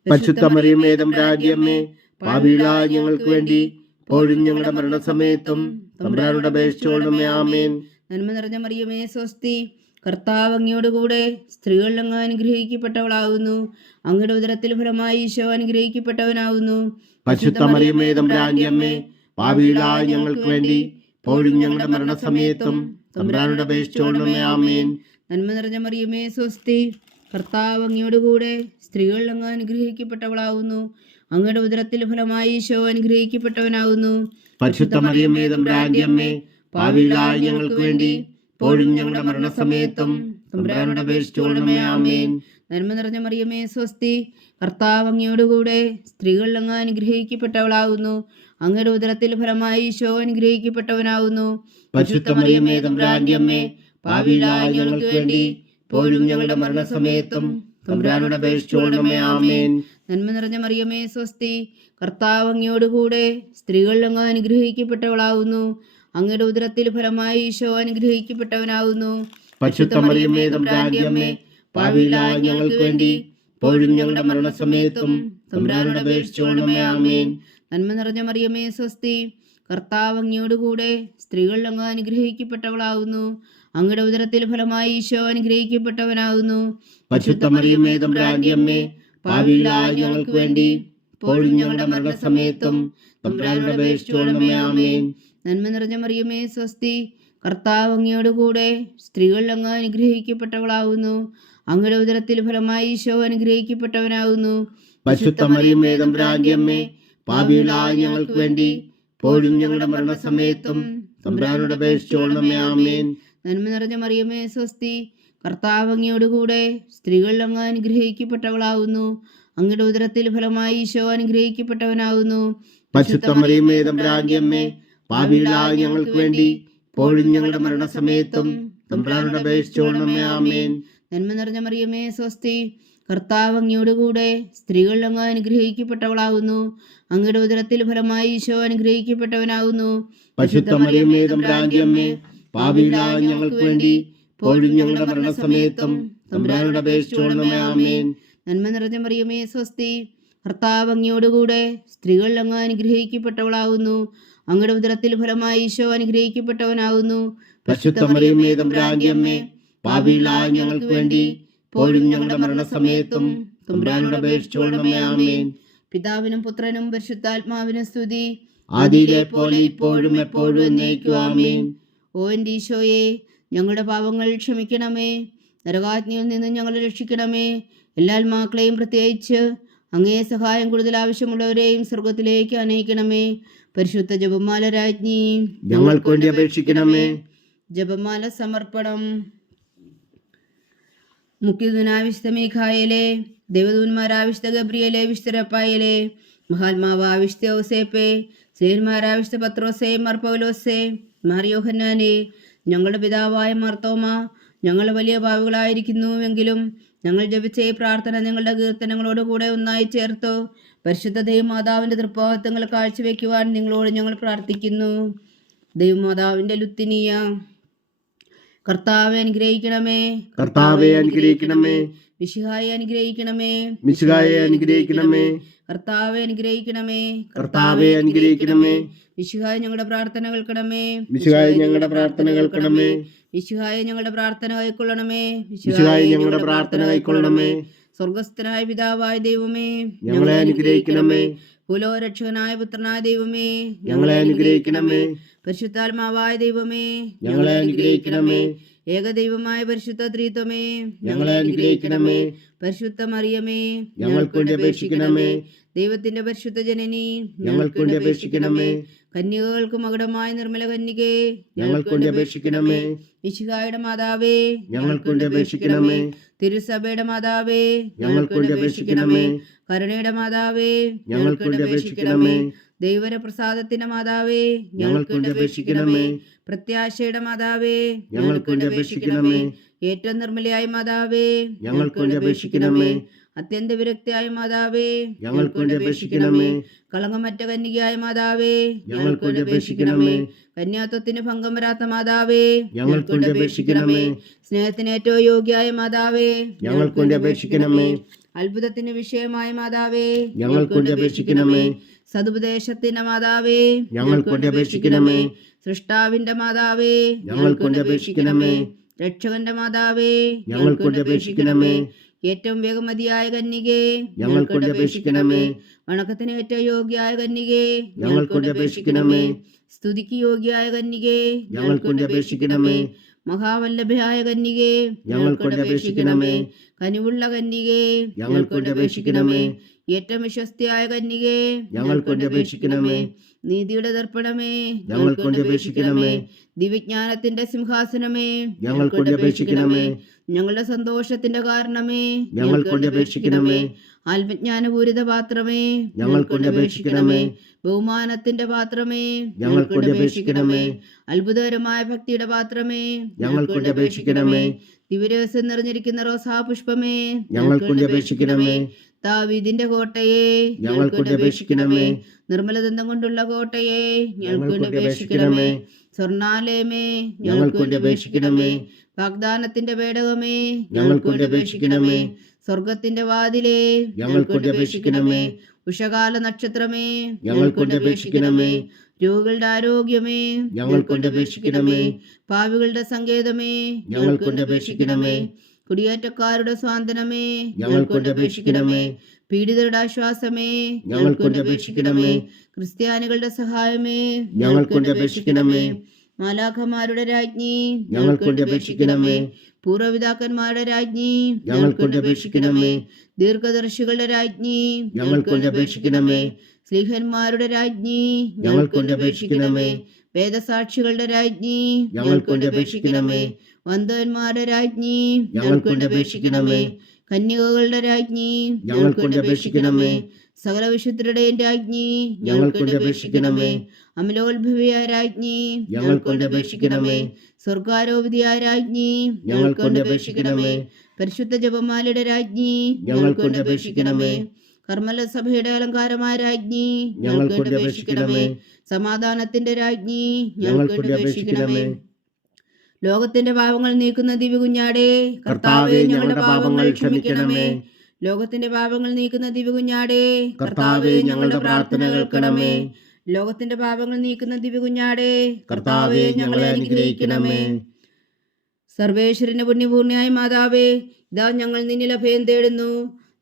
പരിശുദ്ധ മറിയമേ, തമ്പുരാന്റെ അമ്മേ, പാപികളായ ഞങ്ങൾക്ക് വേണ്ടി ഇപ്പോഴും ഞങ്ങളുടെ മരണസമയത്തും തമ്പുരാനോട് അപേക്ഷിച്ചുകൊള്ളണമേ. ആമേൻ. നന്മ നിറഞ്ഞ മറിയമേ, സ്വസ്തി. കർത്താവ് അങ്ങയോട് കൂടെ സ്ത്രീകൾ അങ്ങ് അനുഗ്രഹിക്കപ്പെട്ടവളാകുന്നു. അങ്ങയുടെ ഉദരത്തിൽ ഫലമായി ഈശോ അനുഗ്രഹിക്കപ്പെട്ടവനാകുന്നു. പരിശുദ്ധ മറിയമേ, തമ്പുരാന്റെ അമ്മേ, പാപികളായ ഞങ്ങൾക്ക് വേണ്ടി ഇപ്പോഴും ഞങ്ങളുടെ മരണസമയത്തും തമ്പുരാനോട് അപേക്ഷിച്ചുകൊള്ളണമേ. ആമേൻ. നന്മ നിറഞ്ഞ മറിയമേ, സ്വസ്തി. കർത്താവ് അങ്ങയോട് കൂടെ സ്ത്രീകൾ അങ്ങ് അനുഗ്രഹിക്കപ്പെട്ടവളാകുന്നു. അങ്ങയുടെ ഉദരത്തിൽ ഫലമായി ഈശോ അനുഗ്രഹിക്കപ്പെട്ടവനാകുന്നു. പരിശുദ്ധ മറിയമേ തമ്പുരാന്റെ അമ്മേ, പാപികളായ ഞങ്ങൾക്ക് വേണ്ടി ഇപ്പോഴും ഞങ്ങളുടെ മരണസമയത്തും തമ്പുരാനോട് അപേക്ഷിച്ചുകൊള്ളണമേ. ആമേൻ. നന്മ നിറഞ്ഞ മറിയമേ സ്വസ്തി, കർത്താവ് അങ്ങയോടുകൂടെ സ്ത്രീകൾ അങ്ങ് അനുഗ്രഹിക്കപ്പെട്ടവളാകുന്നു. അങ്ങയുടെ ഉദരത്തിൽ ഫലമായി ഈശോ അനുഗ്രഹിക്കപ്പെട്ടവനാകുന്നു. പരിശുദ്ധ മറിയമേ തമ്പുരാന്റെ അമ്മേ, പാപികളായ ഞങ്ങൾക്ക് വേണ്ടി ഇപ്പോഴും ഞങ്ങളുടെ മരണസമയത്തും തമ്പുരാനോട് അപേക്ഷിച്ചുകൊള്ളണമേ. ആമേൻ. നന്മ നിറഞ്ഞ മറിയമേ സ്വസ്തി, കർത്താവ് അങ്ങയോടുകൂടെ സ്ത്രീകൾ അങ്ങ് അനുഗ്രഹിക്കപ്പെട്ടവളാകുന്നു. അങ്ങയുടെ ഉദരത്തിൽ ഫലമായി ഈശോ അനുഗ്രഹിക്കപ്പെട്ടവനാകുന്നു. പരിശുദ്ധ മറിയമേ തമ്പുരാന്റെ അമ്മേ, പാപികളായ ഞങ്ങൾക്ക് വേണ്ടി ഇപ്പോഴും ഞങ്ങളുടെ മരണസമയത്തും തമ്പുരാനോട് അപേക്ഷിച്ചുകൊള്ളണമേ. ആമേൻ. നന്മ നിറഞ്ഞ മറിയമേ സ്വസ്തി, കർത്താവ് അങ്ങയോടുകൂടെ സ്ത്രീകൾ അങ്ങ് അനുഗ്രഹിക്കപ്പെട്ടവളാകുന്നു. അങ്ങയുടെ ഉദരത്തിൽ ഫലമായി ഈശോ അനുഗ്രഹിക്കപ്പെട്ടവനാകുന്നു. പരിശുദ്ധ മറിയമേ തമ്പുരാന്റെ അമ്മേ, പാപികളായ ഞങ്ങൾക്ക് വേണ്ടി ഇപ്പോഴും ഞങ്ങളുടെ മരണസമയത്തും തമ്പുരാനോട് അപേക്ഷിച്ചുകൊള്ളണമേ. ആമേൻ. നന്മ നിറഞ്ഞ മറിയമേ സ്വസ്തി, കർത്താവ് അങ്ങയോടുകൂടെ സ്ത്രീകൾ അങ്ങ് അനുഗ്രഹിക്കപ്പെട്ടവളാകുന്നു. അങ്ങയുടെ ഉദരത്തിൽ ഫലമായി ഈശോ അനുഗ്രഹിക്കപ്പെട്ടവനാകുന്നു. പരിശുദ്ധ മറിയമേ തമ്പുരാന്റെ അമ്മേ, പാപികളായ ഞങ്ങൾക്ക് വേണ്ടി ഇപ്പോഴും ഞങ്ങളുടെ മരണസമയത്തും തമ്പുരാനോട് അപേക്ഷിച്ചുകൊള്ളണമേ. ആമേൻ. നന്മ നിറഞ്ഞ മറിയമേ സ്വസ്തി, കർത്താവ് അങ്ങയോടുകൂടെ സ്ത്രീകൾ അങ്ങ് അനുഗ്രഹിക്കപ്പെട്ടവളാകുന്നു. അങ്ങയുടെ ഉദരത്തിൽ ഫലമായി ഈശോ അനുഗ്രഹിക്കപ്പെട്ടവനാകുന്നു. പരിശുദ്ധ മറിയമേ തമ്പുരാന്റെ അമ്മേ, പാപികളായ ഞങ്ങൾക്ക് വേണ്ടി ഇപ്പോഴും ഞങ്ങളുടെ മരണസമയത്തും തമ്പുരാനോട് അപേക്ഷിച്ചുകൊള്ളണമേ. ആമേൻ. നന്മ നിറഞ്ഞ മറിയമേ സ്വസ്തി, കർത്താവ് അങ്ങയോടുകൂടെ സ്ത്രീകൾ അങ്ങ് അനുഗ്രഹിക്കപ്പെട്ടവളാകുന്നു. അങ്ങയുടെ ഉദരത്തിൽ ഫലമായി ഈശോ അനുഗ്രഹിക്കപ്പെട്ടവനാകുന്നു. പരിശുദ്ധ മറിയമേ തമ്പുരാന്റെ അമ്മേ, പാപികളായ ഞങ്ങൾക്ക് വേണ്ടി ഇപ്പോഴും ഞങ്ങളുടെ മരണസമയത്തും തമ്പുരാനോട് അപേക്ഷിച്ചുകൊള്ളണമേ. ആമേൻ. നന്മ നിറഞ്ഞ മറിയമേ സ്വസ്തി, കർത്താവ് അങ്ങയോടുകൂടെ സ്ത്രീകൾ അങ്ങ് അനുഗ്രഹിക്കപ്പെട്ടവളാകുന്നു. അങ്ങയുടെ ഉദരത്തിൽ ഫലമായി ഈശോ അനുഗ്രഹിക്കപ്പെട്ടവനാകുന്നു. പരിശുദ്ധ മറിയമേ തമ്പുരാന്റെ അമ്മേ, പാപികളായ ഞങ്ങൾക്ക് വേണ്ടി ഇപ്പോഴും ഞങ്ങളുടെ മരണസമയത്തും തമ്പുരാനോട് അപേക്ഷിച്ചുകൊള്ളണമേ. ആമേൻ. പിതാവിനും പുത്രനും പരിശുദ്ധാത്മാവിനും സ്തുതി, ആദിയിലെ പോലെ ഇപ്പോഴും എപ്പോഴും എന്നേക്കും. ആമേൻ. ഓ എൻ്റെ ഈശോയെ, ഞങ്ങളുടെ പാപങ്ങൾ ക്ഷമിക്കണമേ. നരകാഗ്നിയിൽ നിന്ന് ഞങ്ങളെ രക്ഷിക്കണമേ. എല്ലാ ആത്മാക്കളെയും പ്രത്യേകിച്ച് അങ്ങേ സഹായം കൂടുതൽ ആവശ്യമുള്ളവരെയും സ്വർഗത്തിലേക്ക് അനയിക്കണമേ. പരിശുദ്ധ ജപമാല രാജ്ഞി, ഞങ്ങൾക്ക് വേണ്ടി അപേക്ഷിക്കണമേ. ജപമാല സമർപ്പണം. മുഖ്യദൂനാവിശുദ്ധ മീഖായേലേ, ദേവദൂന്മാരാവിശുദ്ധ ഗബ്രിയേലേ, വിശുദ്ധ റഫായേലേ, മഹാത്മാവാവിശുദ്ധ ഔസേപ്പേ, ശ്രീന്മാരാവിശുദ്ധ പത്രോസേ, മാർ പൗലോസേ, മാർ യോഹന്നാനേ, ഞങ്ങളുടെ പിതാവായ മാർത്തോമ, ഞങ്ങൾ വലിയ പാപികളായിരിക്കുന്നുവെങ്കിലും ഞങ്ങൾ ജപിച്ച ഈ പ്രാർത്ഥന നിങ്ങളുടെ കീർത്തനങ്ങളോടുകൂടെ ഒന്നായി ചേർത്തു പരിശുദ്ധ ദൈവമാതാവിൻ്റെ തൃപ്പാദങ്ങൾ കാഴ്ചവെക്കുവാൻ നിങ്ങളോട് ഞങ്ങൾ പ്രാർത്ഥിക്കുന്നു. ദൈവമാതാവിൻ്റെ ലുത്തിനിയ, കർത്താവെ അനുഗ്രഹിക്കണമേ. കർത്താവെ അനുഗ്രഹിക്കണമേ. മിശിഹായെ അനുഗ്രഹിക്കണമേ. മിശിഹായെ അനുഗ്രഹിക്കണമേ. കർത്താവെ അനുഗ്രഹിക്കണമേ. കർത്താവെ അനുഗ്രഹിക്കണമേ. മിശിഹായെ ഞങ്ങളുടെ പ്രാർത്ഥന കേൾക്കണമേ. മിശിഹായെ ഞങ്ങളുടെ പ്രാർത്ഥന കേൾക്കണമേ. മിശിഹായെ ഞങ്ങളുടെ പ്രാർത്ഥന കൈക്കൊള്ളണമേ. മിശിഹായെ ഞങ്ങളുടെ പ്രാർത്ഥന കൈക്കൊള്ളണമേ. സ്വർഗസ്ഥനായ പിതാവായ ദൈവമേ, ഞങ്ങളെ അനുഗ്രഹിക്കണമേ. ഭൂലോകരക്ഷകനായ പുത്രനായ ദൈവമേ, ഞങ്ങളെ അനുഗ്രഹിക്കണമേ. പരിശുദ്ധാത്മാവായ ദൈവമേ, ഞങ്ങളെ അനുഗ്രഹിക്കണമേ. ഏകദൈവമായ പരിശുദ്ധ ത്രിത്വമേ, ഞങ്ങളെ അനുഗ്രഹിക്കണമേ. പരിശുദ്ധ മറിയമേ, ഞങ്ങൾക്ക് വേണ്ടി അപേക്ഷിക്കണമേ. ദൈവത്തിന്റെ പരിശുദ്ധ ജനനി, ഞങ്ങൾക്ക് വേണ്ടി അപേക്ഷിക്കണമേ. കന്യകകൾക്ക് മകുടമായ നിർമ്മല കന്യകേ, ഞങ്ങൾക്ക് വേണ്ടി അപേക്ഷിക്കണമേ. മിശിഹായുടെ മാതാവേ, ഞങ്ങൾക്ക് വേണ്ടി അപേക്ഷിക്കണമേ. തിരുസഭയുടെ മാതാവേ, ഞങ്ങൾക്ക് വേണ്ടി അപേക്ഷിക്കണമേ. കരുണയുടെ മാതാവേ, ഞങ്ങൾക്ക് വേണ്ടി അപേക്ഷിക്കണമേ. ദൈവര പ്രസാദത്തിന്റെ മാതാവേ, ഞങ്ങൾക്ക് വേണ്ടി അപേക്ഷിക്കണമേ. പ്രത്യാശയുടെ മാതാവേ, ഞങ്ങൾക്ക് വേണ്ടി അപേക്ഷിക്കണമേ. ഏറ്റവും നിർമ്മലയായ മാതാവേ, ഞങ്ങൾക്ക് വേണ്ടി അപേക്ഷിക്കണമേ. അത്യന്ത വിരക്തിയായ മാതാവേ, ഞങ്ങൾക്ക് വേണ്ടി അപേക്ഷിക്കണമേ. കളങ്കമറ്റ കന്യകയായ മാതാവേ, ഞങ്ങൾക്ക് വേണ്ടി അപേക്ഷിക്കണമേ. കന്യാത്വത്തിന് ഭംഗം വരാത്ത മാതാവേ, ഞങ്ങൾക്ക് വേണ്ടി അപേക്ഷിക്കണമേ. സ്നേഹത്തിന് ഏറ്റവും യോഗ്യയായ മാതാവേ, ഞങ്ങൾക്ക് വേണ്ടി അപേക്ഷിക്കണമേ. അത്ഭുതത്തിന് വിഷയമായ മാതാവേ, ഞങ്ങൾക്ക് വേണ്ടി അപേക്ഷിക്കണമേ. സതുപദേശത്തിന്റെ മാതാവേ, ഞങ്ങൾക്ക് വേണ്ടി അപേക്ഷിക്കണമേ. സൃഷ്ടാവിന്റെ മാതാവേ, ഞങ്ങൾക്ക് വേണ്ടി അപേക്ഷിക്കണമേ. രക്ഷകന്റെ മാതാവേ, ഞങ്ങൾക്ക് വേണ്ടി അപേക്ഷിക്കണമേ. ഏറ്റവും വേഗമതിയായ കന്യകേ, ഞങ്ങൾക്ക് വേണ്ടി അപേക്ഷിക്കണമേ. വണക്കത്തിനേറ്റ യോഗ്യായ കന്യകേ, ഞങ്ങൾക്കൊണ്ട് അപേക്ഷിക്കണമേ. സ്തുതിക്ക് യോഗ്യായ കന്യകേ, ഞങ്ങൾക്കൊണ്ട് അപേക്ഷിക്കണമേ. മഹാവല്ലഭയായ കന്യകേ, ഞങ്ങൾക്കൊണ്ട് അപേക്ഷിക്കണമേ. കനിവുള്ള കന്യകേ, ഞങ്ങൾക്കൊണ്ട് അപേക്ഷിക്കണമേ. ഏറ്റവും വിശ്വസ്തയായ കന്യകേ, ഞങ്ങൾക്കൊണ്ട് അപേക്ഷിക്കണമേ. നീതിയുടെ ദർപ്പണമേ, ഞങ്ങൾക്കൊണ്ട് അപേക്ഷിക്കണമേ. ദിവ്യജ്ഞാനത്തിന്റെ സിംഹാസനമേ, ഞങ്ങൾക്കൊണ്ട് അപേക്ഷിക്കണമേ. ഞങ്ങളുടെ സന്തോഷത്തിന്റെ കാരണമേ, ഞങ്ങൾക്കൊണ്ട് അപേക്ഷിക്കണമേ. ആത്മജ്ഞാനപൂരിത പാത്രമേ, ഞങ്ങൾക്കൊണ്ട് അപേക്ഷിക്കണമേ. ബഹുമാനത്തിന്റെ പാത്രമേ, ഞങ്ങൾക്കൊണ്ട് അപേക്ഷിക്കണമേ. അത്ഭുതകരമായ ഭക്തിയുടെ പാത്രമേ, ഞങ്ങൾക്കൊണ്ട് അപേക്ഷിക്കണമേ. ദിവ്യരഹസ്യം നിറഞ്ഞിരിക്കുന്ന റോസാപുഷ്പമേ, ഞങ്ങൾക്കൊണ്ട് അപേക്ഷിക്കണമേ. ദാവീദിന്റെ കോട്ടയെ, ഞങ്ങൾക്കൊണ്ട് അപേക്ഷിക്കണമേ. നിർമ്മലദന്തം കൊണ്ടുള്ള കോട്ടയെ, ഞങ്ങൾക്കൊണ്ട് അപേക്ഷിക്കണമേ. സ്വർണാലയമേ, ഞങ്ങൾക്കൊണ്ട് അപേക്ഷിക്കണമേ. വാഗ്ദാനത്തിന്റെ പേടകമേ, ഞങ്ങൾക്കൊണ്ട് അപേക്ഷിക്കണമേ. സ്വർഗത്തിന്റെ വാതിലേ, ഞങ്ങൾക്കൊണ്ട് അപേക്ഷിക്കണമേ. ഉഷകാല നക്ഷത്രമേ, ഞങ്ങൾക്കൊണ്ട് അപേക്ഷിക്കണമേ. രോഗികളുടെ ആരോഗ്യമേ, ഞങ്ങൾക്കൊണ്ട് അപേക്ഷിക്കണമേ. പാവികളുടെ സങ്കേതമേ, ഞങ്ങൾക്കൊണ്ട് അപേക്ഷിക്കണമേ. കുടിയേറ്റക്കാരുടെ സ്വാന്തനമേ, ഞങ്ങൾക്കൊണ്ട് അപേക്ഷിക്കണമേ. പീഡിതരുടെ ആശ്വാസമേ, ഞങ്ങൾക്കൊണ്ട് അപേക്ഷിക്കണമേ. ക്രിസ്ത്യാനികളുടെ സഹായമേ, ഞങ്ങൾക്കൊണ്ട് അപേക്ഷിക്കണമേ. മാലാഖമാരുടെ രാജ്ഞി, ഞങ്ങൾക്കൊണ്ട് അപേക്ഷിക്കണമേ. പൂർവ്വപിതാക്കന്മാരുടെ രാജ്ഞി, ഞങ്ങൾക്കൊണ്ട് അപേക്ഷിക്കണമേ. ദീർഘദർശികളുടെ രാജ്ഞി, ഞങ്ങൾക്കൊണ്ട് അപേക്ഷിക്കണമേ. സ്ലീഹന്മാരുടെ രാജ്ഞി, ഞങ്ങൾക്കൊണ്ട് അപേക്ഷിക്കണമേ. വേദസാക്ഷികളുടെ രാജ്ഞി, ഞങ്ങൾക്കൊണ്ട് അപേക്ഷിക്കണമേ. വന്ദന്മാരുടെ രാജ്ഞി, ഞങ്ങൾക്കൊണ്ട് അപേക്ഷിക്കണമേ. കന്യകകളുടെ രാജ്ഞി, ഞങ്ങൾക്കൊണ്ട് അപേക്ഷിക്കണമേ. സകല വിശുദ്ധരുടെയും രാജ്ഞി, ഞങ്ങൾക്കൊണ്ട് അപേക്ഷിക്കണമേ. അമലോത്ഭവിയായ രാജ്ഞി, ഞങ്ങൾക്കൊണ്ട് അപേക്ഷിക്കണമേ. സ്വർഗാരോപിതയായ രാജ്ഞി, ഞങ്ങൾക്കൊണ്ട് അപേക്ഷിക്കണമേ. പരിശുദ്ധ ജപമാലയുടെ രാജ്ഞി, ഞങ്ങൾക്കൊണ്ട് അപേക്ഷിക്കണമേ. കർമ്മല സഭയുടെ അലങ്കാരമായ രാജ്ഞി, ഞങ്ങൾക്കൊണ്ട് അപേക്ഷിക്കണമേ. സമാധാനത്തിന്റെ രാജ്ഞി, ഞങ്ങൾക്കൊണ്ട് അപേക്ഷിക്കണമേ. ലോകത്തിന്റെ പാപങ്ങൾ നീക്കുന്ന ദിവ്യ കുഞ്ഞാടേ, കർത്താവേ, ഞങ്ങളുടെ പാപങ്ങൾ ക്ഷമിക്കണമേ. ലോകത്തിന്റെ പാപങ്ങൾ നീക്കുന്ന ദിവ്യ കുഞ്ഞാടേ, കർത്താവേ, ഞങ്ങളുടെ പ്രാർത്ഥന കേൾക്കണമേ. ലോകത്തിന്റെ പാപങ്ങൾ നീക്കുന്ന ദിവ്യ കുഞ്ഞാടേ, കർത്താവേ, ഞങ്ങളെ അനുഗ്രഹിക്കണമേ. സർവേശ്വരന്റെ പുണ്യപൂർണ്ണയായ മാതാവേ, ഇതാ ഞങ്ങൾ നിന്നിൽ അഭയം തേടുന്നു.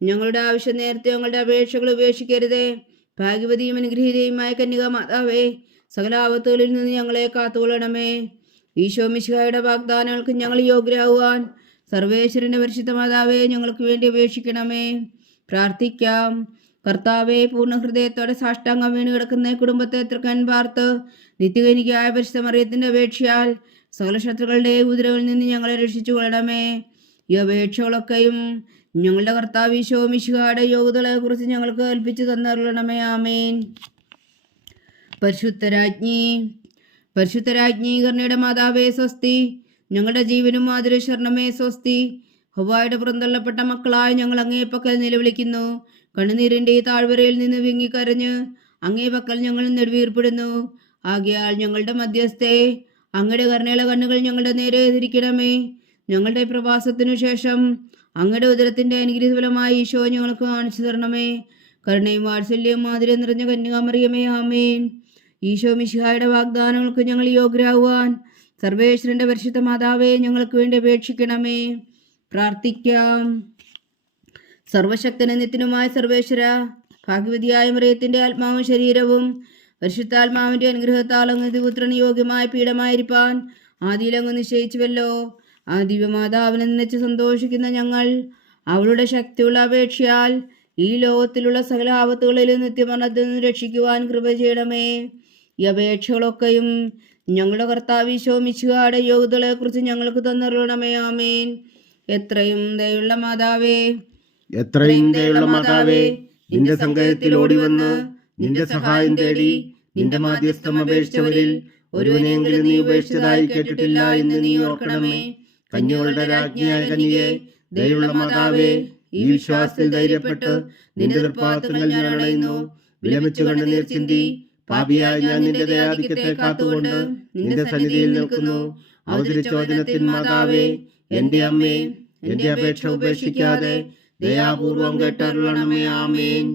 ഞങ്ങളുടെ ആവശ്യം നേരത്തെ ഞങ്ങളുടെ അപേക്ഷകൾ ഉപേക്ഷിക്കരുതേ. ഭാഗ്യവതിയും അനുഗ്രഹീതയുമായ കന്യക മാതാവേ, സകല ആപത്തുകളിൽ നിന്ന് ഞങ്ങളെ കാത്തുകൊള്ളണമേ. ഈശോ മിശിഹായുടെ വാഗ്ദാനങ്ങൾക്ക് ഞങ്ങൾ യോഗ്യരാകുവാൻ സർവേശ്വരന്റെ പരിശുദ്ധ മാതാവേ, ഞങ്ങൾക്ക് വേണ്ടി അപേക്ഷിക്കണമേ. പ്രാർത്ഥിക്കാം. കർത്താവെ, പൂർണ്ണ ഹൃദയത്തോടെ സാഷ്ടാംഗം വീണ് കിടക്കുന്ന കുടുംബത്തെ തൃക്കൻ പാർത്ത് നിത്യകനികയായ പരിശുദ്ധ മറിയത്തിന്റെ അപേക്ഷയാൽ സകല ശത്രുക്കളുടെ ഉദരവിൽ നിന്ന് ഞങ്ങളെ രക്ഷിച്ചു കൊള്ളണമേ. ഈ അപേക്ഷകളൊക്കെയും ഞങ്ങളുടെ കർത്താവ് ഈശോ മിശിഹായുടെ യോഗ്യതകളെ കുറിച്ച് ഞങ്ങൾക്ക് കൽപ്പിച്ചു തന്നരുളണമേ. ആമേൻ. പരിശുദ്ധരാജ്ഞി കരുണയുടെ മാതാവേ സ്വസ്തി. ഞങ്ങളുടെ ജീവനും മാതൃശരണമേ സ്വസ്തി. ഹവ്വായുടെ പുറന്തള്ളപ്പെട്ട മക്കളായ ഞങ്ങൾ അങ്ങേ പക്കൽ നിലവിളിക്കുന്നു. കണ്ണുനീരിൻ്റെ ഈ താഴ്വരയിൽ നിന്ന് വിങ്ങിക്കരഞ്ഞ് അങ്ങേ പക്കൽ ഞങ്ങൾ നെടുവീർപ്പെടുന്നു. ആകയാൽ ഞങ്ങളുടെ മധ്യസ്ഥെ അങ്ങയുടെ കരുണയുള്ള കണ്ണുകൾ ഞങ്ങളുടെ നേരെ തിരിക്കണമേ. ഞങ്ങളുടെ പ്രവാസത്തിനു ശേഷം അങ്ങയുടെ ഉദരത്തിൻ്റെ അനുഗ്രഹഫലമായി ഈശോ ഞങ്ങൾക്ക് കാണിച്ചു തരണമേ. കരുണയും വാത്സല്യവും മാധുര്യം നിറഞ്ഞ കന്യകാമറിയമേ, ആമേൻ. ഈശോ മിശിഹായുടെ വാഗ്ദാനങ്ങൾക്ക് ഞങ്ങൾ യോഗ്യരാകുവാൻ സർവേശ്വരന്റെ പരിശുദ്ധ മാതാവേ, ഞങ്ങൾക്ക് വേണ്ടി അപേക്ഷിക്കണമേ. പ്രാർത്ഥിക്കാം. സർവശക്തനും നിത്യനുമായ സർവേശ്വര, ഭാഗ്യവതിയായ മറിയത്തിന്റെ ആത്മാവും ശരീരവും പരിശുദ്ധാത്മാവിന്റെ അനുഗ്രഹത്താൽ അങ്ങ് ദിവപുത്രന് യോഗ്യമായ പീഠമായിരിക്കാൻ ആദിയിൽ അങ്ങ് നിശ്ചയിച്ചുവല്ലോ. ആ ദിവ്യമാതാവിനെ നിനച്ച് സന്തോഷിക്കുന്ന ഞങ്ങൾ അവളുടെ ശക്തിയുള്ള അപേക്ഷയാൽ ഈ ലോകത്തിലുള്ള സകല ആപത്തുകളിലും നിത്യമരണത്തിൽ നിന്ന് രക്ഷിക്കുവാൻ കൃപ ചെയ്യണമേ. ഈ അപേക്ഷകളൊക്കെയും ഞങ്ങളുടെ കർത്താവ് ഈശോ മിശിഹായുടെ യോഗ്യതകളെ കുറിച്ച് ഞങ്ങൾക്ക് തന്നരുളണമേ. ആമേൻ. എത്രയും ദയുള്ള മാതാവേ, നിന്റെ സങ്കേതത്തിൽ ഓടി വന്ന് നിന്റെ സഹായം തേടി നിന്റെ മാധ്യസ്ഥം അപേക്ഷിച്ചവരിൽ ഒരുവനെങ്കിലും നീ ഉപേക്ഷിച്ചതായി കേട്ടിട്ടില്ല എന്ന് നീ ഓർക്കണമേ. കന്യകളുടെ രാജ്ഞിയായ കന്യകേ, ദയുള്ള മാതാവേ, ഈ വിശ്വാസത്തിൽ ധൈര്യപ്പെട്ട് നിന്റെ തൃപ്പാദങ്ങൾ ഞാൻ അണയുന്നു. വിലമിച്ചു കണ്ണുനീർ ചിന്തി പാപിയായ ഞാൻ നിന്റെ ദയാധിക്യത്തെ കാത്തുകൊണ്ട് നിന്റെ സന്നിധിയിൽ നിൽക്കുന്നു. അവതരിച്ച വചനത്തിൻ മാതാവേ, എന്റെ അമ്മേ, എന്റെ അപേക്ഷ ഉപേക്ഷിക്കാതെ ദയാപൂർവം കേട്ടരുളണമേ. ആമേൻ.